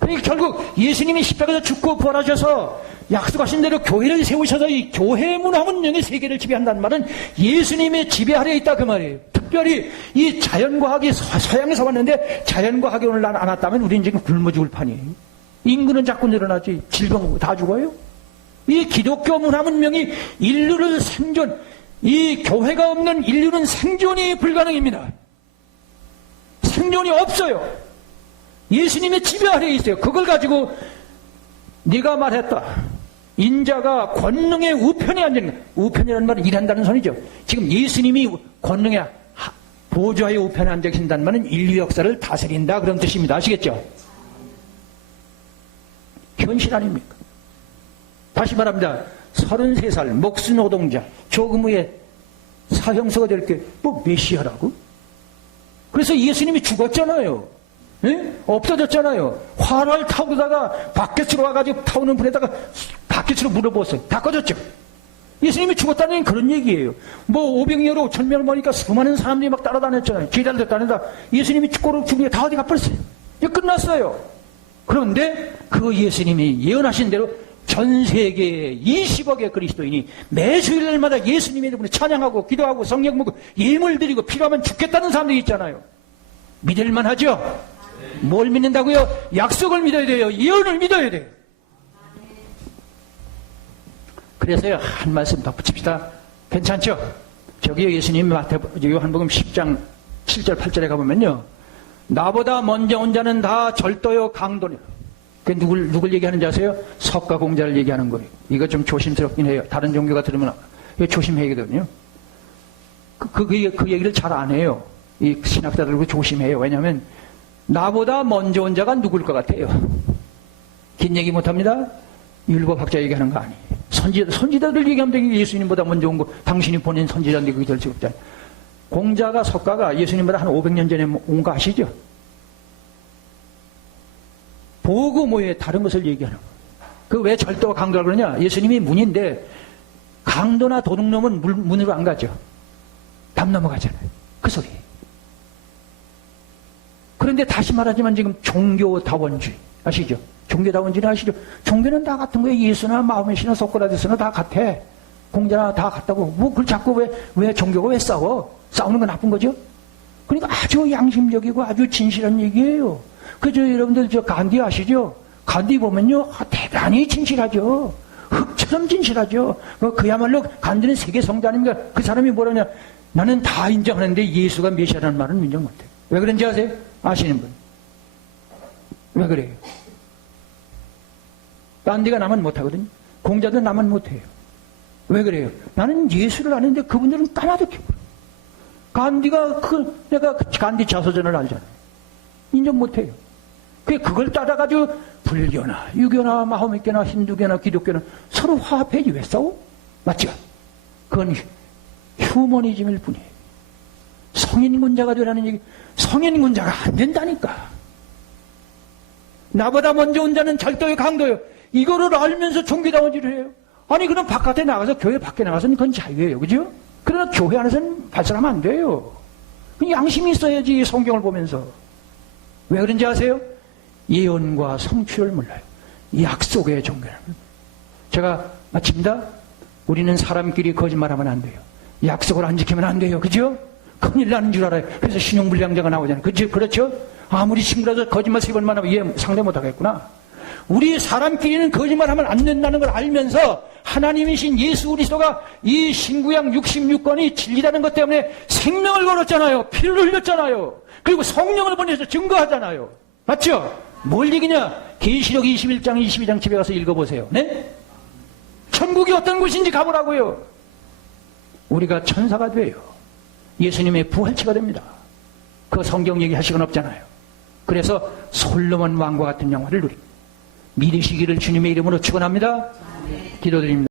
그러니까 결국 예수님이 십자가에서 죽고 부활하셔서 약속하신 대로 교회를 세우셔서 이 교회 문화 문명의 세계를 지배한다는 말은 예수님의 지배 아래에 있다 그 말이에요. 특별히 이 자연과학이 서양에서 왔는데 자연과학이 오늘 안 왔다면 우리는 지금 굶어 죽을 판이에요. 인구는 자꾸 늘어나지 질병 다 죽어요. 이 기독교 문화 문명이 인류를 생존, 이 교회가 없는 인류는 생존이 불가능입니다. 생존이 없어요. 예수님의 지배 아래에 있어요. 그걸 가지고 네가 말했다. 인자가 권능의 우편에 앉는, 우편이라는 말은 일한다는 소리죠. 지금 예수님이 권능의 보좌의 우편에 앉아 계신다는 말은 인류 역사를 다스린다 그런 뜻입니다. 아시겠죠? 현실 아닙니까? 다시 말합니다. 33살 목수 노동자 조금 후에 사형서가 될 게 뭐 메시아라고? 그래서 예수님이 죽었잖아요. 네? 없어졌잖아요. 화를 타고다가 바켓으로 와가지고 타오는 불에다가 바켓으로 물어보았어요. 다 꺼졌죠. 예수님이 죽었다는 그런 얘기예요. 뭐 500명으로 1000명을 모니까 수많은 사람들이 막 따라다녔잖아요. 기다렸다 다니다 예수님이 죽은 게 다 어디 가버렸어요. 이제 끝났어요. 그런데 그 예수님이 예언하신 대로 전 세계에 20억의 그리스도인이 매 주일날마다 예수님의 이름으로 찬양하고 기도하고 성령 먹고 예물 드리고 필요하면 죽겠다는 사람들이 있잖아요. 믿을만 하죠? 뭘 믿는다고요? 약속을 믿어야 돼요. 예언을 믿어야 돼요. 그래서요, 한 말씀 덧붙입시다. 괜찮죠? 저기요, 예수님 요한복음 10장 7절 8절에 가보면요, 나보다 먼저 온 자는 다 절도요 강도요. 그 누굴 얘기하는지 아세요? 석가공자를 얘기하는 거예요. 이거 좀 조심스럽긴 해요. 다른 종교가 들으면 이거 조심해야 되거든요. 그 얘기를 잘 안 해요. 이 신학자들도 조심해요. 왜냐하면 나보다 먼저 온 자가 누굴 것 같아요? 긴 얘기 못합니다. 율법학자 얘기하는 거 아니에요. 선지자들 얘기하면 되게 예수님보다 먼저 온 거, 당신이 보낸 선지자인데 그게 될 수 없잖아요. 공자가 석가가 예수님보다 한 500년 전에 온 거 아시죠? 보고 뭐에 다른 것을 얘기하는 거예요. 그 왜 절도와 강도라고 그러냐? 예수님이 문인데 강도나 도둑놈은 문으로 안 가죠. 담 넘어가잖아요. 그 소리예요. 그런데 다시 말하지만 지금 종교다원주의 아시죠? 종교다원주의 아시죠? 종교는 다 같은 거예요. 예수나 마음의 신나 소크라테스나 다 같아. 공자나 다 같다고. 뭐 그걸 자꾸 왜 종교가 왜 싸워? 싸우는 건 나쁜 거죠? 그러니까 아주 양심적이고 아주 진실한 얘기예요. 그저 여러분들 저 간디 아시죠? 간디 보면요, 대단히 진실하죠. 흙처럼 진실하죠. 그야말로 간디는 세계 성자 아닙니까? 그 사람이 뭐라냐? 나는 다 인정하는데 예수가 메시아라는 말은 인정 못해요. 왜 그런지 아세요? 아시는 분. 왜 그래요? 간디가 나만 못하거든요. 공자도 나만 못해요. 왜 그래요? 나는 예수를 아는데 그분들은 까마득해. 간디가 내가 간디 자서전을 알잖아요. 인정 못해요. 그걸 따라가지고 불교나 유교나 마호메교나 힌두교나 기독교나 서로 화합해야지 왜 싸워? 맞죠? 그건 휴머니즘일 뿐이에요. 성인군자가 되라는 얘기, 성인군자가 안 된다니까. 나보다 먼저 온 자는 절도요 강도요. 이거를 알면서 종교다원주의를 해요. 아니 그럼 바깥에 나가서 교회 밖에 나가서는 그건 자유예요. 그죠? 그러나 교회 안에서는 발설하면 안 돼요. 양심이 있어야지 성경을 보면서. 왜 그런지 아세요? 예언과 성취를 몰라요. 약속의 종교를. 제가 마칩니다. 우리는 사람끼리 거짓말하면 안 돼요. 약속을 안 지키면 안 돼요. 그죠? 큰일 나는 줄 알아요. 그래서 신용불량자가 나오잖아요. 그렇죠? 아무리 친구라도 거짓말 3번만 하면 이해 상대 못하겠구나. 우리 사람끼리는 거짓말하면 안 된다는 걸 알면서 하나님이신 예수 그리스도가 이 신구약 66권이 진리라는 것 때문에 생명을 걸었잖아요. 피를 흘렸잖아요. 그리고 성령을 보내서 증거하잖아요. 맞죠? 뭘 얘기냐? 계시록 21장 22장 집에 가서 읽어보세요. 네? 천국이 어떤 곳인지 가보라고요. 우리가 천사가 돼요. 예수님의 부활체가 됩니다. 그 성경 얘기할 시간 없잖아요. 그래서 솔로몬 왕과 같은 영화를 누립니다. 믿으시기를 주님의 이름으로 축원합니다. 기도드립니다.